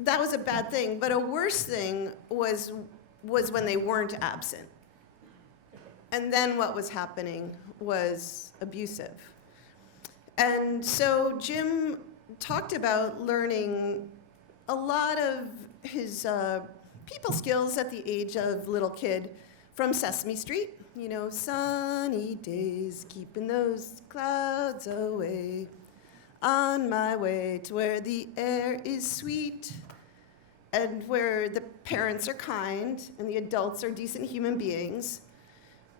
that was a bad thing, but a worse thing was when they weren't absent. And then what was happening was abusive. And so Jim talked about learning a lot of his people skills at the age of little kid from Sesame Street. Sunny days, keeping those clouds away, on my way to where the air is sweet, and where the parents are kind, and the adults are decent human beings,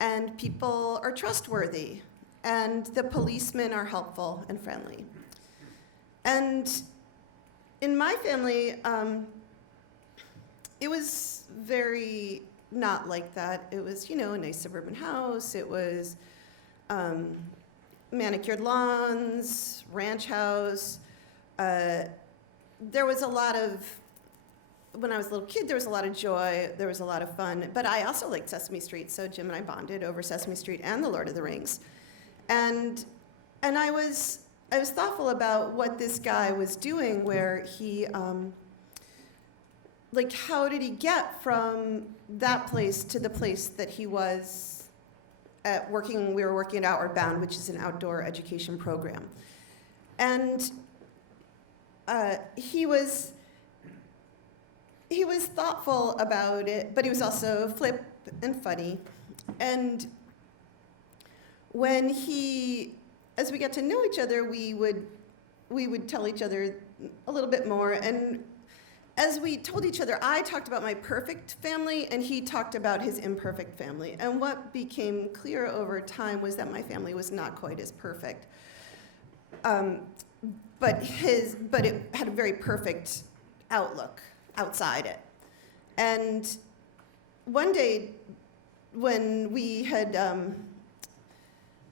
and people are trustworthy, and the policemen are helpful and friendly. And in my family, it was very not like that. It was, a nice suburban house. It was manicured lawns, ranch house. There was a lot of, when I was a little kid, there was a lot of joy. There was a lot of fun. But I also liked Sesame Street, so Jim and I bonded over Sesame Street and The Lord of the Rings. And I was thoughtful about what this guy was doing, where he, how did he get from that place to the place that he was at working? We were working at Outward Bound, which is an outdoor education program. And he was thoughtful about it, but he was also flip and funny. And as we got to know each other, we would tell each other a little bit more. And as we told each other, I talked about my perfect family, and he talked about his imperfect family. And what became clear over time was that my family was not quite as perfect. But it had a very perfect outlook outside it. And one day, when we had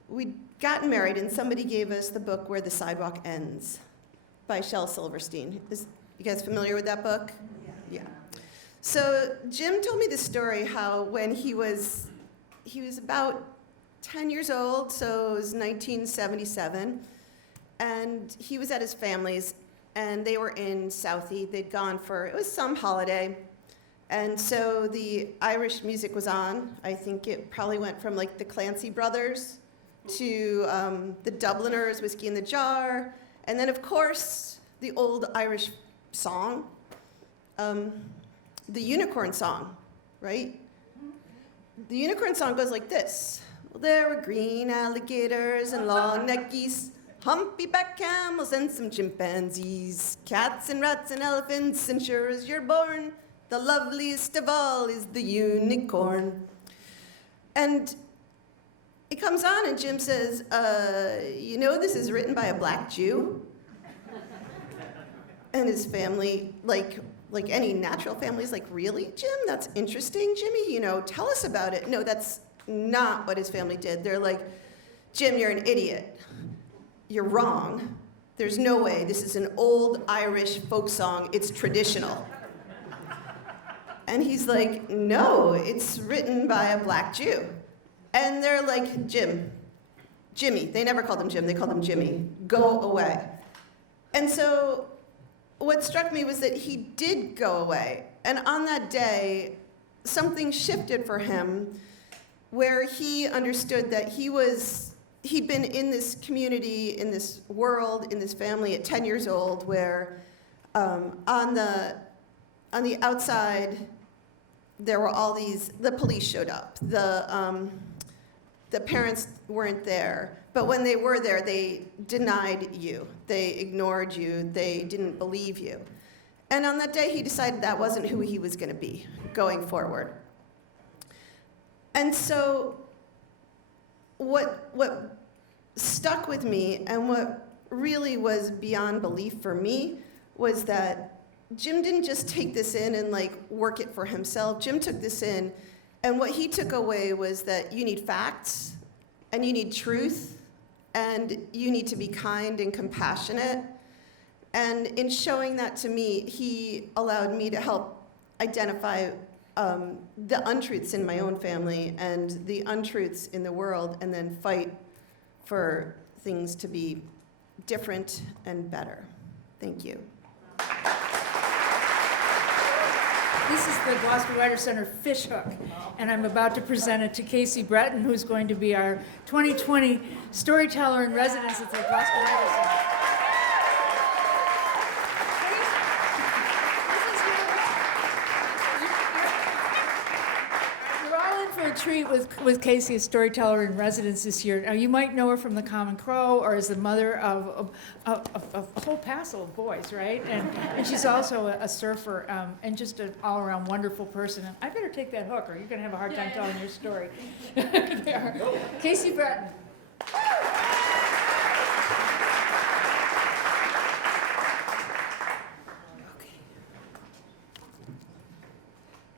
we'd gotten married, and somebody gave us the book Where the Sidewalk Ends by Shel Silverstein. You guys familiar with that book? Yeah. So Jim told me the story how when he was about 10 years old, so it was 1977, and he was at his family's, and they were in Southie. They'd gone it was some holiday, and so the Irish music was on. I think it probably went from like the Clancy Brothers to the Dubliners, Whiskey in the Jar, and then of course the old Irish song, the Unicorn Song, right? The Unicorn Song goes like this. Well, there were green alligators and long-necked geese, humpy-backed camels and some chimpanzees, cats and rats and elephants, and sure as you're born, the loveliest of all is the unicorn. And it comes on, and Jim says, this is written by a black Jew? And his family, like any natural family, is like, really, Jim? That's interesting, Jimmy? Tell us about it. No, that's not what his family did. They're like, Jim, you're an idiot. You're wrong. There's no way. This is an old Irish folk song. It's traditional. And he's like, no, it's written by a black Jew. And they're like, Jimmy. They never called him Jim. They called him Jimmy. Go away. And so what struck me was that he did go away. And on that day, something shifted for him. where he understood that he'd been in this community, in this world, in this family at 10 years old, where on the outside, there were all the police showed up. The parents weren't there. But when they were there, they denied you. They ignored you. They didn't believe you. And on that day, he decided that wasn't who he was going to be going forward. And so what stuck with me and what really was beyond belief for me was that Jim didn't just take this in and like work it for himself. Jim took this in, and what he took away was that you need facts and you need truth and you need to be kind and compassionate. And in showing that to me, he allowed me to help identify the untruths in my own family and the untruths in the world, and then fight for things to be different and better. Thank you. This is the Gloucester Writers Center fish hook, and I'm about to present it to Casey Breton, who's going to be our 2020 storyteller in residence at the Gloucester Writers Center. You're all in for a treat with Casey, a storyteller in residence this year. Now, you might know her from The Common Crow, or as the mother of a whole passel of boys, right? And she's also a surfer, and just an all-around wonderful person. And I better take that hook, or you're going to have a hard time telling your story. There. Casey Breton.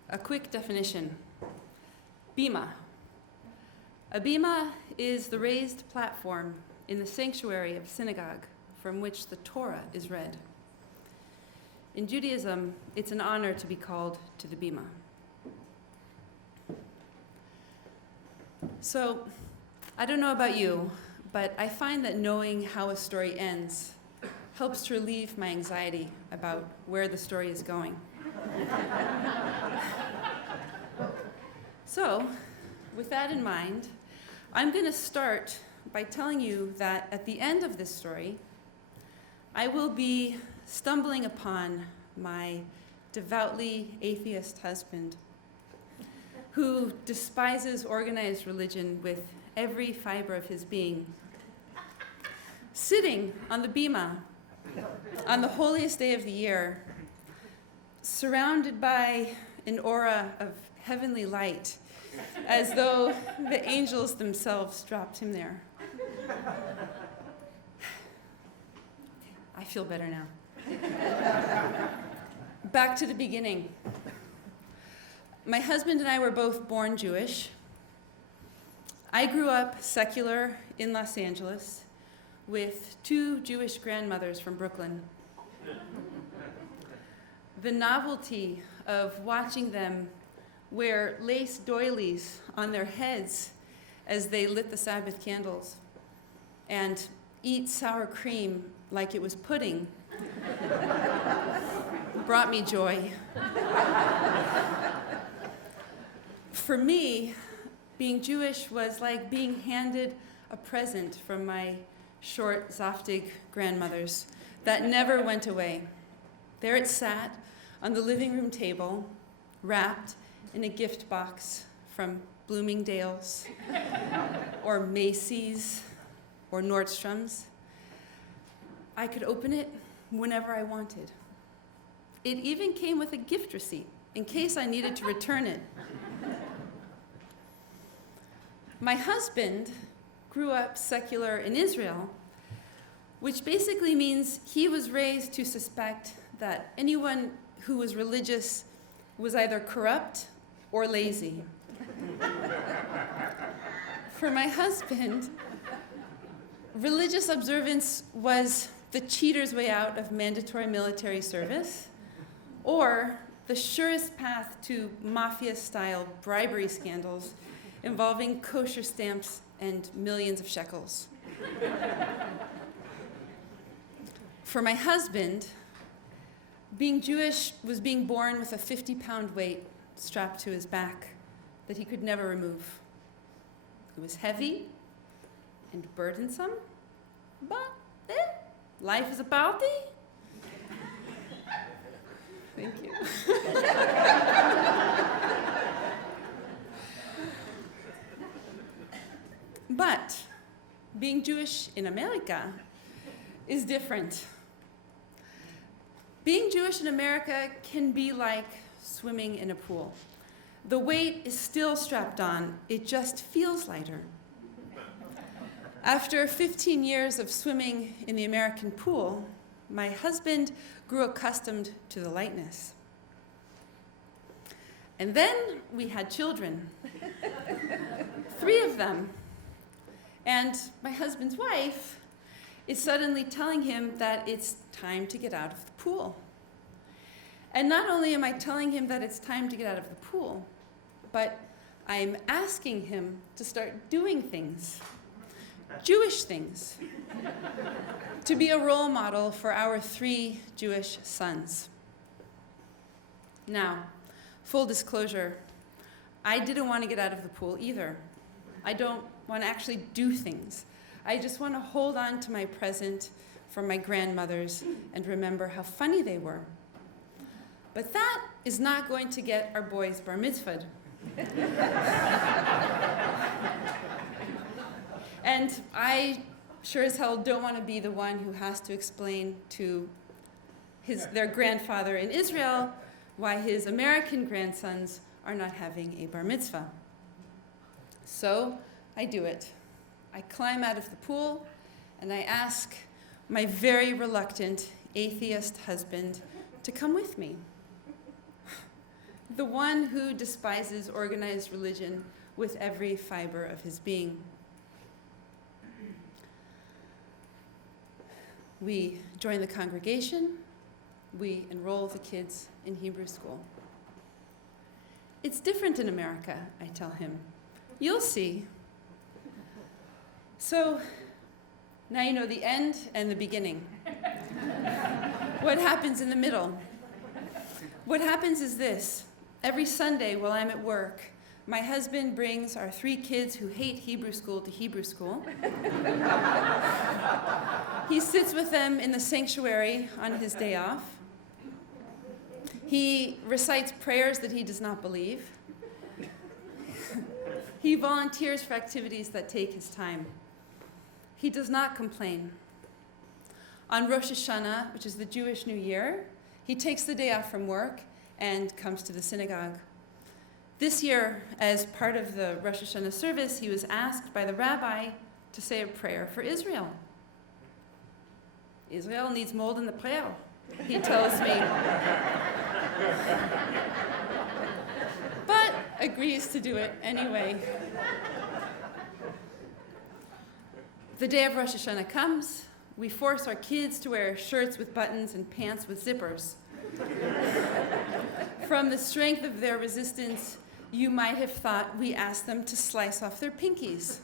A quick definition. Bima. A bima is the raised platform in the sanctuary of a synagogue from which the Torah is read. In Judaism, it's an honor to be called to the bima. So, I don't know about you, but I find that knowing how a story ends helps to relieve my anxiety about where the story is going. So, with that in mind, I'm going to start by telling you that at the end of this story, I will be stumbling upon my devoutly atheist husband, who despises organized religion with every fiber of his being, sitting on the bima on the holiest day of the year, surrounded by an aura of heavenly light, as though the angels themselves dropped him there. I feel better now. Back to the beginning. My husband and I were both born Jewish. I grew up secular in Los Angeles with 2 Jewish grandmothers from Brooklyn. The novelty of watching them wear lace doilies on their heads as they lit the Sabbath candles and eat sour cream like it was pudding brought me joy. For me, being Jewish was like being handed a present from my short, zaftig grandmothers that never went away. There it sat on the living room table, wrapped in a gift box from Bloomingdale's or Macy's or Nordstrom's. I could open it whenever I wanted. It even came with a gift receipt in case I needed to return it. My husband grew up secular in Israel, which basically means he was raised to suspect that anyone who was religious was either corrupt or lazy. For my husband, religious observance was the cheater's way out of mandatory military service, or the surest path to mafia-style bribery scandals involving kosher stamps and millions of shekels. For my husband, being Jewish was being born with a 50-pound weight strapped to his back that he could never remove. It was heavy and burdensome, but life is about thee. Thank you. But being Jewish in America is different. Being Jewish in America can be like swimming in a pool. The weight is still strapped on, it just feels lighter. After 15 years of swimming in the American pool, my husband grew accustomed to the lightness. And then we had children, 3 of them. And my husband's wife is suddenly telling him that it's time to get out of the pool. And not only am I telling him that it's time to get out of the pool, but I'm asking him to start doing things, Jewish things, to be a role model for our 3 Jewish sons. Now, full disclosure, I didn't want to get out of the pool either. I don't want to actually do things. I just want to hold on to my present from my grandmothers and remember how funny they were. But that is not going to get our boys bar mitzvahed. And I sure as hell don't want to be the one who has to explain to their grandfather in Israel why his American grandsons are not having a bar mitzvah. So I do it. I climb out of the pool and I ask my very reluctant atheist husband to come with me. The one who despises organized religion with every fiber of his being. We join the congregation. We enroll the kids in Hebrew school. It's different in America, I tell him. You'll see. So now you know the end and the beginning. What happens in the middle? What happens is this. Every Sunday while I'm at work, my husband brings our 3 kids who hate Hebrew school to Hebrew school. He sits with them in the sanctuary on his day off. He recites prayers that he does not believe. He volunteers for activities that take his time. He does not complain. On Rosh Hashanah, which is the Jewish New Year, he takes the day off from work and comes to the synagogue. This year, as part of the Rosh Hashanah service, he was asked by the rabbi to say a prayer for Israel. Israel needs mold in the prayer, he tells me. But agrees to do it anyway. The day of Rosh Hashanah comes. We force our kids to wear shirts with buttons and pants with zippers. From the strength of their resistance, you might have thought we asked them to slice off their pinkies.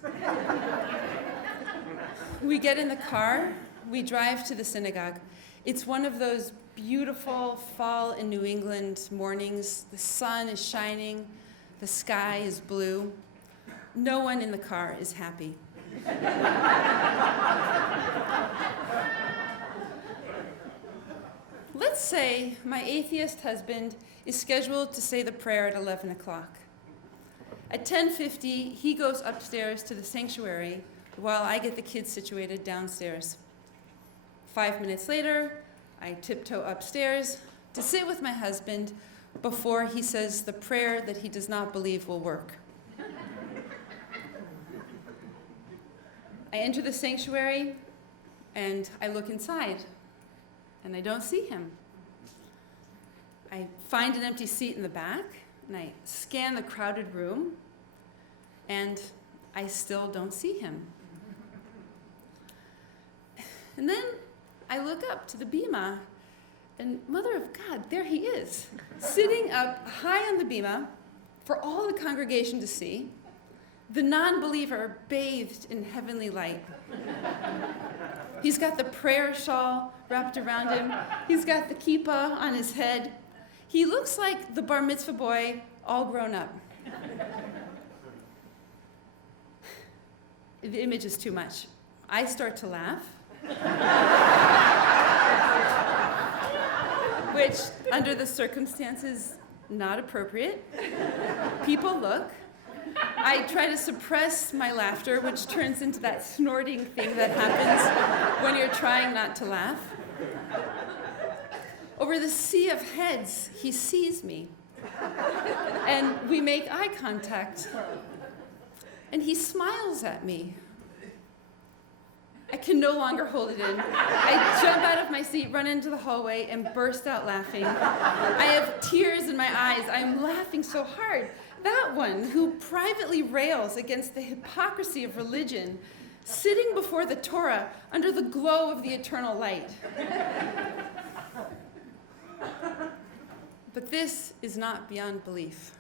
We get in the car, we drive to the synagogue. It's one of those beautiful fall in New England mornings. The sun is shining, the sky is blue. No one in the car is happy. Let's say my atheist husband is scheduled to say the prayer at 11 o'clock. At 10:50, he goes upstairs to the sanctuary while I get the kids situated downstairs. 5 minutes later, I tiptoe upstairs to sit with my husband before he says the prayer that he does not believe will work. I enter the sanctuary and I look inside and I don't see him. I find an empty seat in the back and I scan the crowded room and I still don't see him. And then I look up to the bima and Mother of God, there he is, sitting up high on the bima for all the congregation to see, the non-believer bathed in heavenly light. He's got the prayer shawl wrapped around him. He's got the kippah on his head. He looks like the bar mitzvah boy all grown up. the image is too much. I start to laugh, which, under the circumstances, not appropriate. People look. I try to suppress my laughter, which turns into that snorting thing that happens when you're trying not to laugh. Over the sea of heads, he sees me, and we make eye contact, and he smiles at me. I can no longer hold it in. I jump out of my seat, run into the hallway, and burst out laughing. I have tears in my eyes. I'm laughing so hard. That one who privately rails against the hypocrisy of religion, sitting before the Torah under the glow of the eternal light. But this is not beyond belief.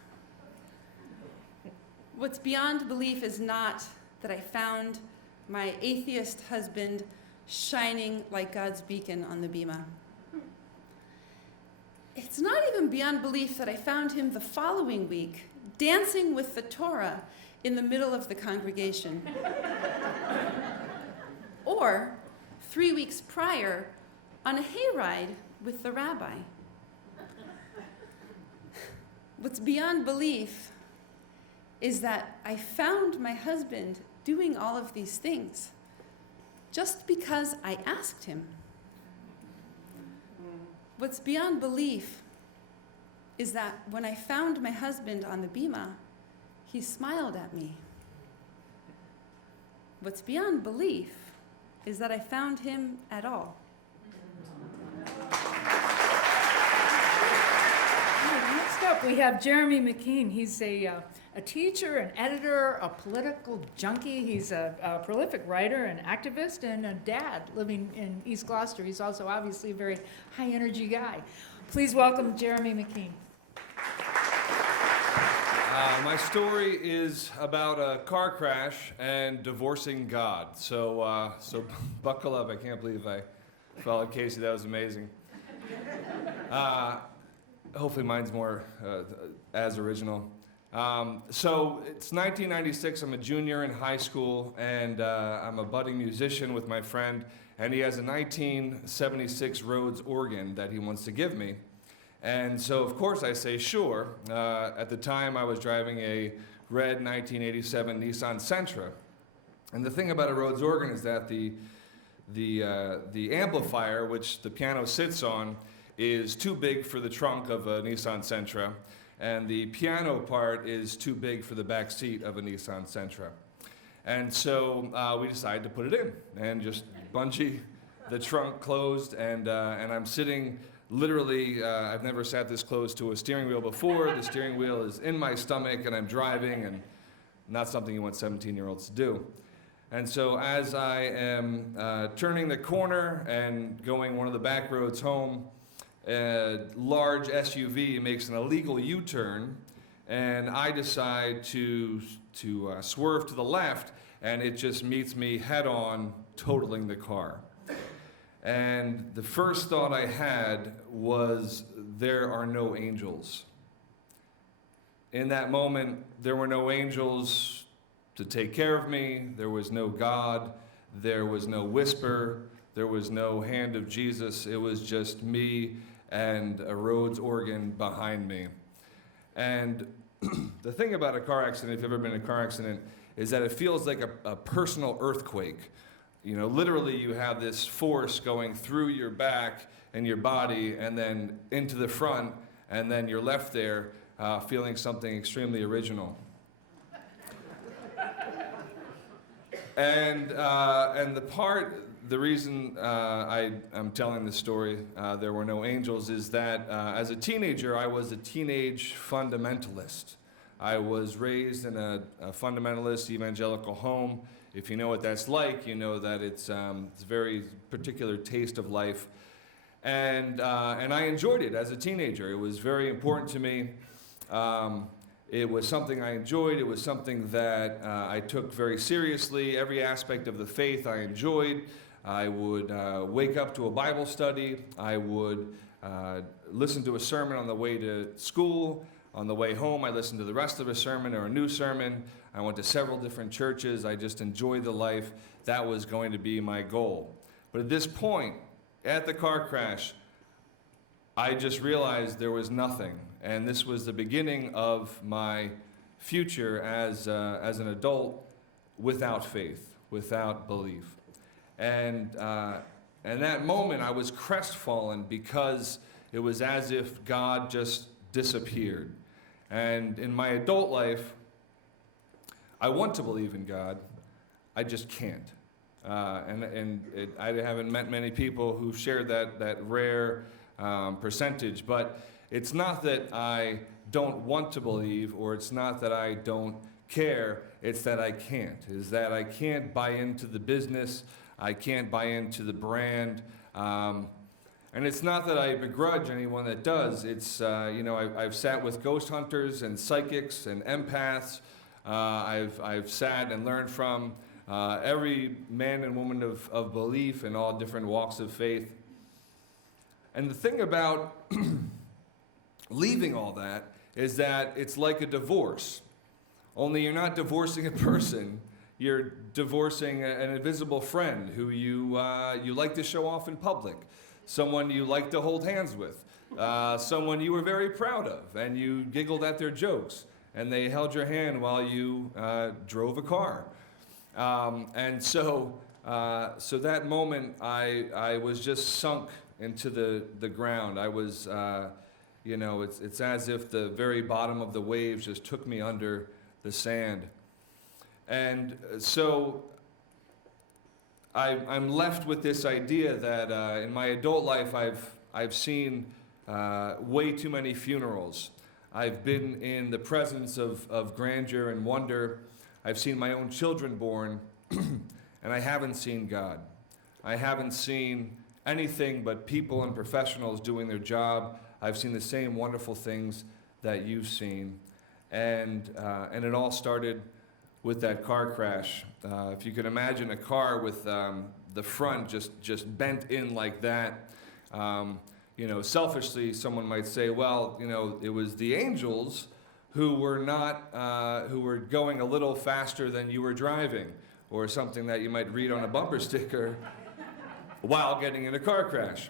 What's beyond belief is not that I found my atheist husband shining like God's beacon on the bima. It's not even beyond belief that I found him the following week dancing with the Torah in the middle of the congregation. Or 3 weeks prior on a hayride with the rabbi. What's beyond belief is that I found my husband doing all of these things just because I asked him. What's beyond belief is that when I found my husband on the bima, he smiled at me. What's beyond belief is that I found him at all. Next up, we have Jeremy McKean. He's a teacher, an editor, a political junkie. He's a prolific writer, an activist, and a dad living in East Gloucester. He's also obviously a very high-energy guy. Please welcome Jeremy McKean. My story is about a car crash and divorcing God. So buckle up. I can't believe I followed Casey. That was amazing. Hopefully mine's more as original. So it's 1996. I'm a junior in high school, and I'm a budding musician with my friend, and he has a 1976 Rhodes organ that he wants to give me. And so, of course, I say sure. At the time, I was driving a red 1987 Nissan Sentra. And the thing about a Rhodes organ is that the amplifier, which the piano sits on, is too big for the trunk of a Nissan Sentra, and the piano part is too big for the back seat of a Nissan Sentra. And so we decided to put it in and just bungee the trunk closed, and I'm sitting literally, I've never sat this close to a steering wheel before. The steering wheel is in my stomach, and I'm driving, and not something you want 17-year-olds to do. And so as I am turning the corner and going one of the back roads home, a large SUV makes an illegal U-turn, and I decide to swerve to the left, and it just meets me head-on, totaling the car. And the first thought I had was, there are no angels. In that moment, there were no angels to take care of me. There was no God. There was no whisper. There was no hand of Jesus. It was just me and a Rhodes organ behind me. And the thing about a car accident, if you've ever been in a car accident, is that it feels like a personal earthquake. You know, literally you have this force going through your back and your body and then into the front, and then you're left there feeling something extremely original. And the reason I'm telling this story, there were no angels, is that as a teenager, I was a teenage fundamentalist. I was raised in a fundamentalist evangelical home. If you know what that's like, you know that it's a very particular taste of life. And I enjoyed it as a teenager. It was very important to me. It was something I enjoyed. It was something that I took very seriously. Every aspect of the faith I enjoyed. I would wake up to a Bible study. I would listen to a sermon on the way to school. On the way home, I listened to the rest of a sermon or a new sermon. I went to several different churches. I just enjoyed the life. That was going to be my goal. But at this point, at the car crash, I just realized there was nothing. And this was the beginning of my future as an adult without faith, without belief. And that moment, I was crestfallen because it was as if God just disappeared. And in my adult life, I want to believe in God, I just can't. I haven't met many people who've shared that rare percentage, but it's not that I don't want to believe, or it's not that I don't care, it's that I can't. Is that I can't buy into the business, I can't buy into the brand, and it's not that I begrudge anyone that does. It's, I've sat with ghost hunters and psychics and empaths. I've sat and learned from every man and woman of belief in all different walks of faith. And the thing about leaving all that is that it's like a divorce. Only you're not divorcing a person, you're divorcing an invisible friend who you like to show off in public, someone you like to hold hands with, someone you were very proud of, and you giggled at their jokes, and they held your hand while you drove a car. So that moment, I was just sunk into the ground. I was, it's as if the very bottom of the waves just took me under the sand. And so I'm left with this idea that in my adult life, I've seen way too many funerals. I've been in the presence of grandeur and wonder. I've seen my own children born, and I haven't seen God. I haven't seen anything but people and professionals doing their job. I've seen the same wonderful things that you've seen. And it all started with that car crash. If you can imagine a car with the front just bent in like that, selfishly someone might say, well, it was the angels who were going a little faster than you were driving, or something that you might read on a bumper sticker while getting in a car crash.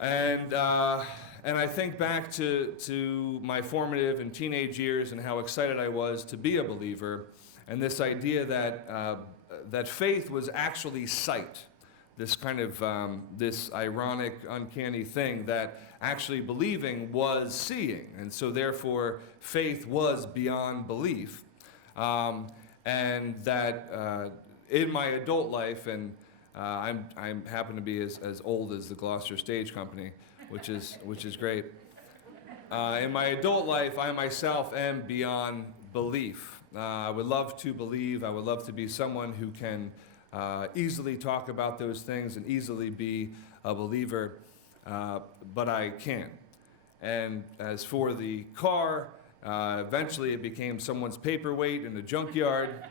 And I think back to my formative and teenage years and how excited I was to be a believer, and this idea that faith was actually sight, this kind of this ironic, uncanny thing that actually believing was seeing, and so therefore faith was beyond belief, and that in my adult life, and I happen to be as old as the Gloucester Stage Company, which is great. In my adult life, I myself am beyond belief. I would love to believe. I would love to be someone who can easily talk about those things and easily be a believer, but I can't. And as for the car, eventually it became someone's paperweight in the junkyard.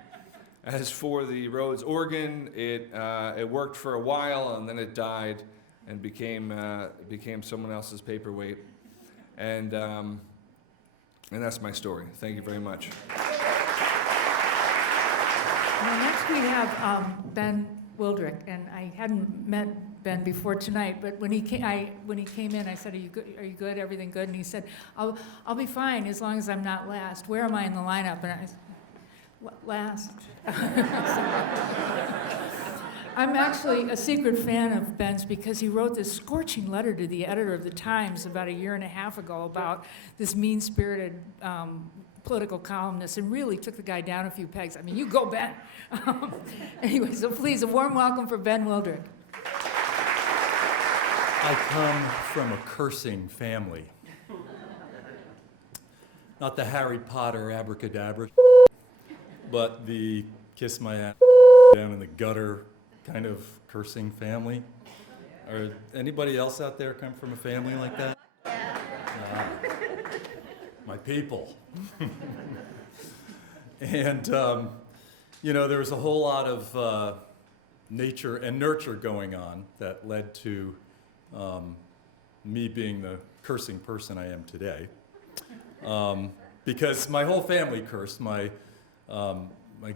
As for the Rhodes organ, it worked for a while and then it died and became someone else's paperweight. And that's my story. Thank you very much. Well, next we have Ben Wildrick, and I hadn't met Ben before tonight, but when he came in, I said, "Are you good? Everything good?" And he said, "I'll be fine as long as I'm not last. Where am I in the lineup?" And I said, "Last." I'm actually a secret fan of Ben's because he wrote this scorching letter to the editor of the Times about a year and a half ago about this mean-spirited political columnist, and really took the guy down a few pegs. I mean, you go, Ben. Anyway, so please, a warm welcome for Ben Wildrick. I come from a cursing family. Not the Harry Potter abracadabra, but the kiss my ass down in the gutter kind of cursing family. Or anybody else out there come from a family like that? Yeah. My people. And, there was a whole lot of nature and nurture going on that led to me being the cursing person I am today. because my whole family cursed. My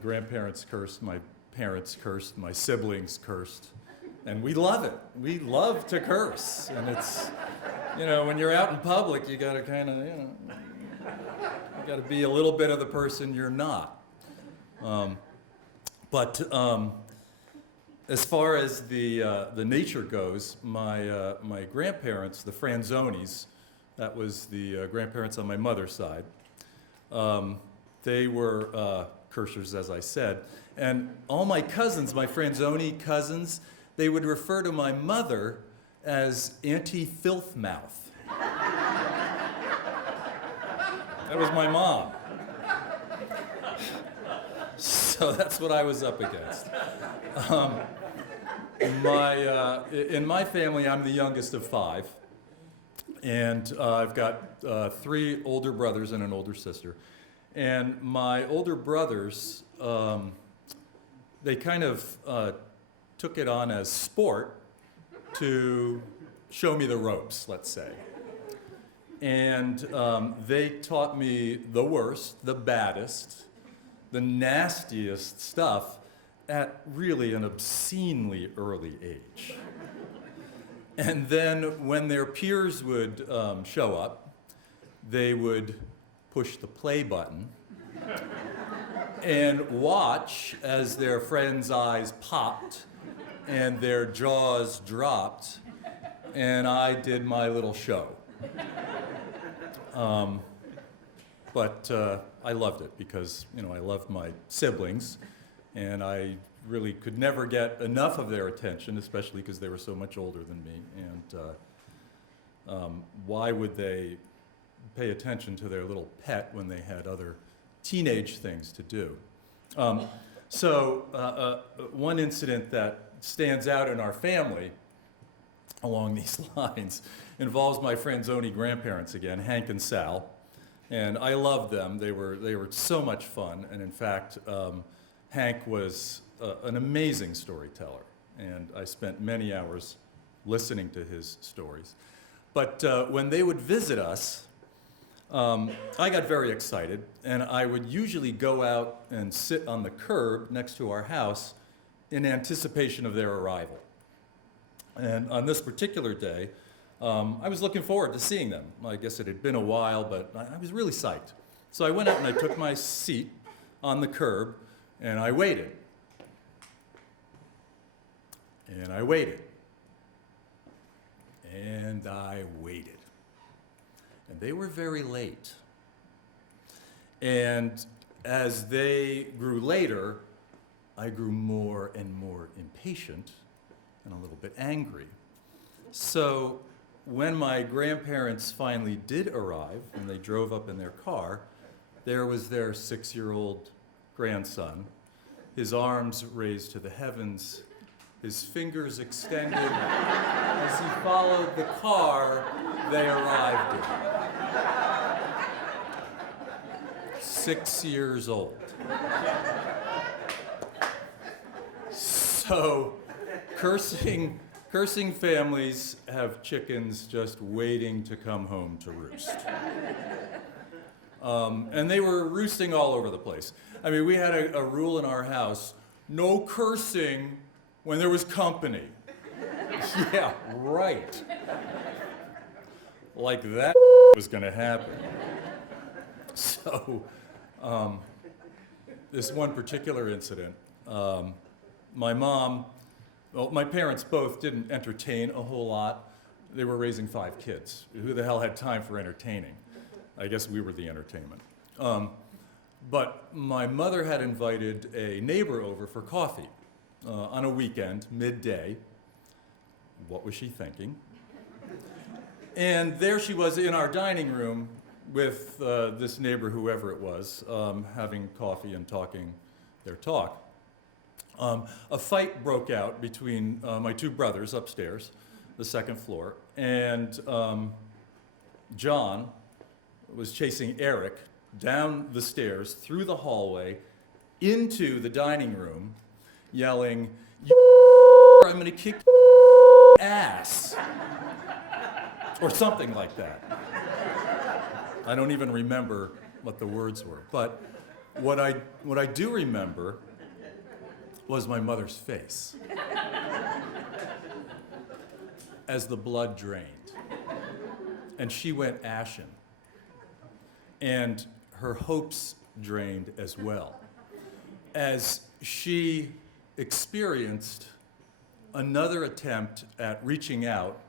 grandparents cursed, my parents cursed, my siblings cursed, and we love it. We love to curse, and it's, when you're out in public, you gotta kind of, you gotta be a little bit of the person you're not. But as far as the nature goes, my grandparents, the Franzonis, that was the grandparents on my mother's side, they were cursors, as I said. And all my cousins, my Franzoni cousins, they would refer to my mother as Auntie Filth Mouth. That was my mom. So that's what I was up against. In my family, I'm the youngest of 5. And I've got 3 older brothers and an older sister. And my older brothers, they kind of took it on as sport to show me the ropes, let's say. And they taught me the worst, the baddest, the nastiest stuff at really an obscenely early age. And then when their peers would show up, they would push the play button and watch as their friends' eyes popped and their jaws dropped, and I did my little show. But I loved it because, I loved my siblings, and I really could never get enough of their attention, especially because they were so much older than me. And why would they pay attention to their little pet when they had other teenage things to do? One incident that stands out in our family along these lines involves my Franzoni grandparents again, Hank and Sal. And I loved them. They were so much fun. And in fact, Hank was an amazing storyteller. And I spent many hours listening to his stories. But when they would visit us, I got very excited. And I would usually go out and sit on the curb next to our house in anticipation of their arrival. And on this particular day, I was looking forward to seeing them. I guess it had been a while, but I was really psyched. So I went out and I took my seat on the curb, and I waited. And I waited. And I waited. And they were very late. And as they grew later, I grew more and more impatient and a little bit angry. So when my grandparents finally did arrive and they drove up in their car, there was their 6-year-old grandson, his arms raised to the heavens, his fingers extended. As he followed the car they arrived in. 6 years old. So, cursing families have chickens just waiting to come home to roost. And they were roosting all over the place. I mean, we had a rule in our house, no cursing when there was company. Yeah, right. Like that was gonna happen. So, this one particular incident, my parents both didn't entertain a whole lot. They were raising 5 kids. Who the hell had time for entertaining? I guess we were the entertainment. But my mother had invited a neighbor over for coffee on a weekend, midday. What was she thinking? And there she was in our dining room with this neighbor, whoever it was, having coffee and talking their talk. A fight broke out between my 2 brothers upstairs, the 2nd floor, and John was chasing Eric down the stairs, through the hallway, into the dining room, yelling, I'm gonna kick ass, or something like that. I don't even remember what the words were. But what I do remember was my mother's face as the blood drained. And she went ashen. And her hopes drained as well, as she experienced another attempt at reaching out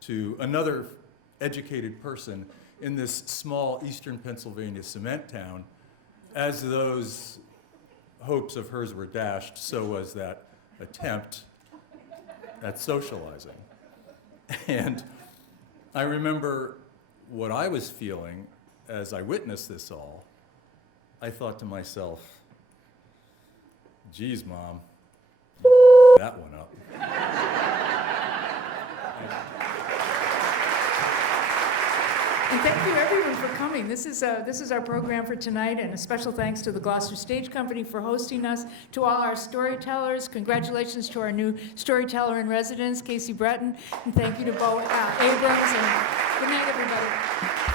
to another educated person in this small eastern Pennsylvania cement town. As those hopes of hers were dashed, so was that attempt at socializing. And I remember what I was feeling as I witnessed this all. I thought to myself, geez, Mom, you that one up. And thank you, everyone, for coming. This is our program for tonight, and a special thanks to the Gloucester Stage Company for hosting us, to all our storytellers. Congratulations to our new storyteller in residence, Casey Breton, and thank you to Bo Abrams, and good night, everybody.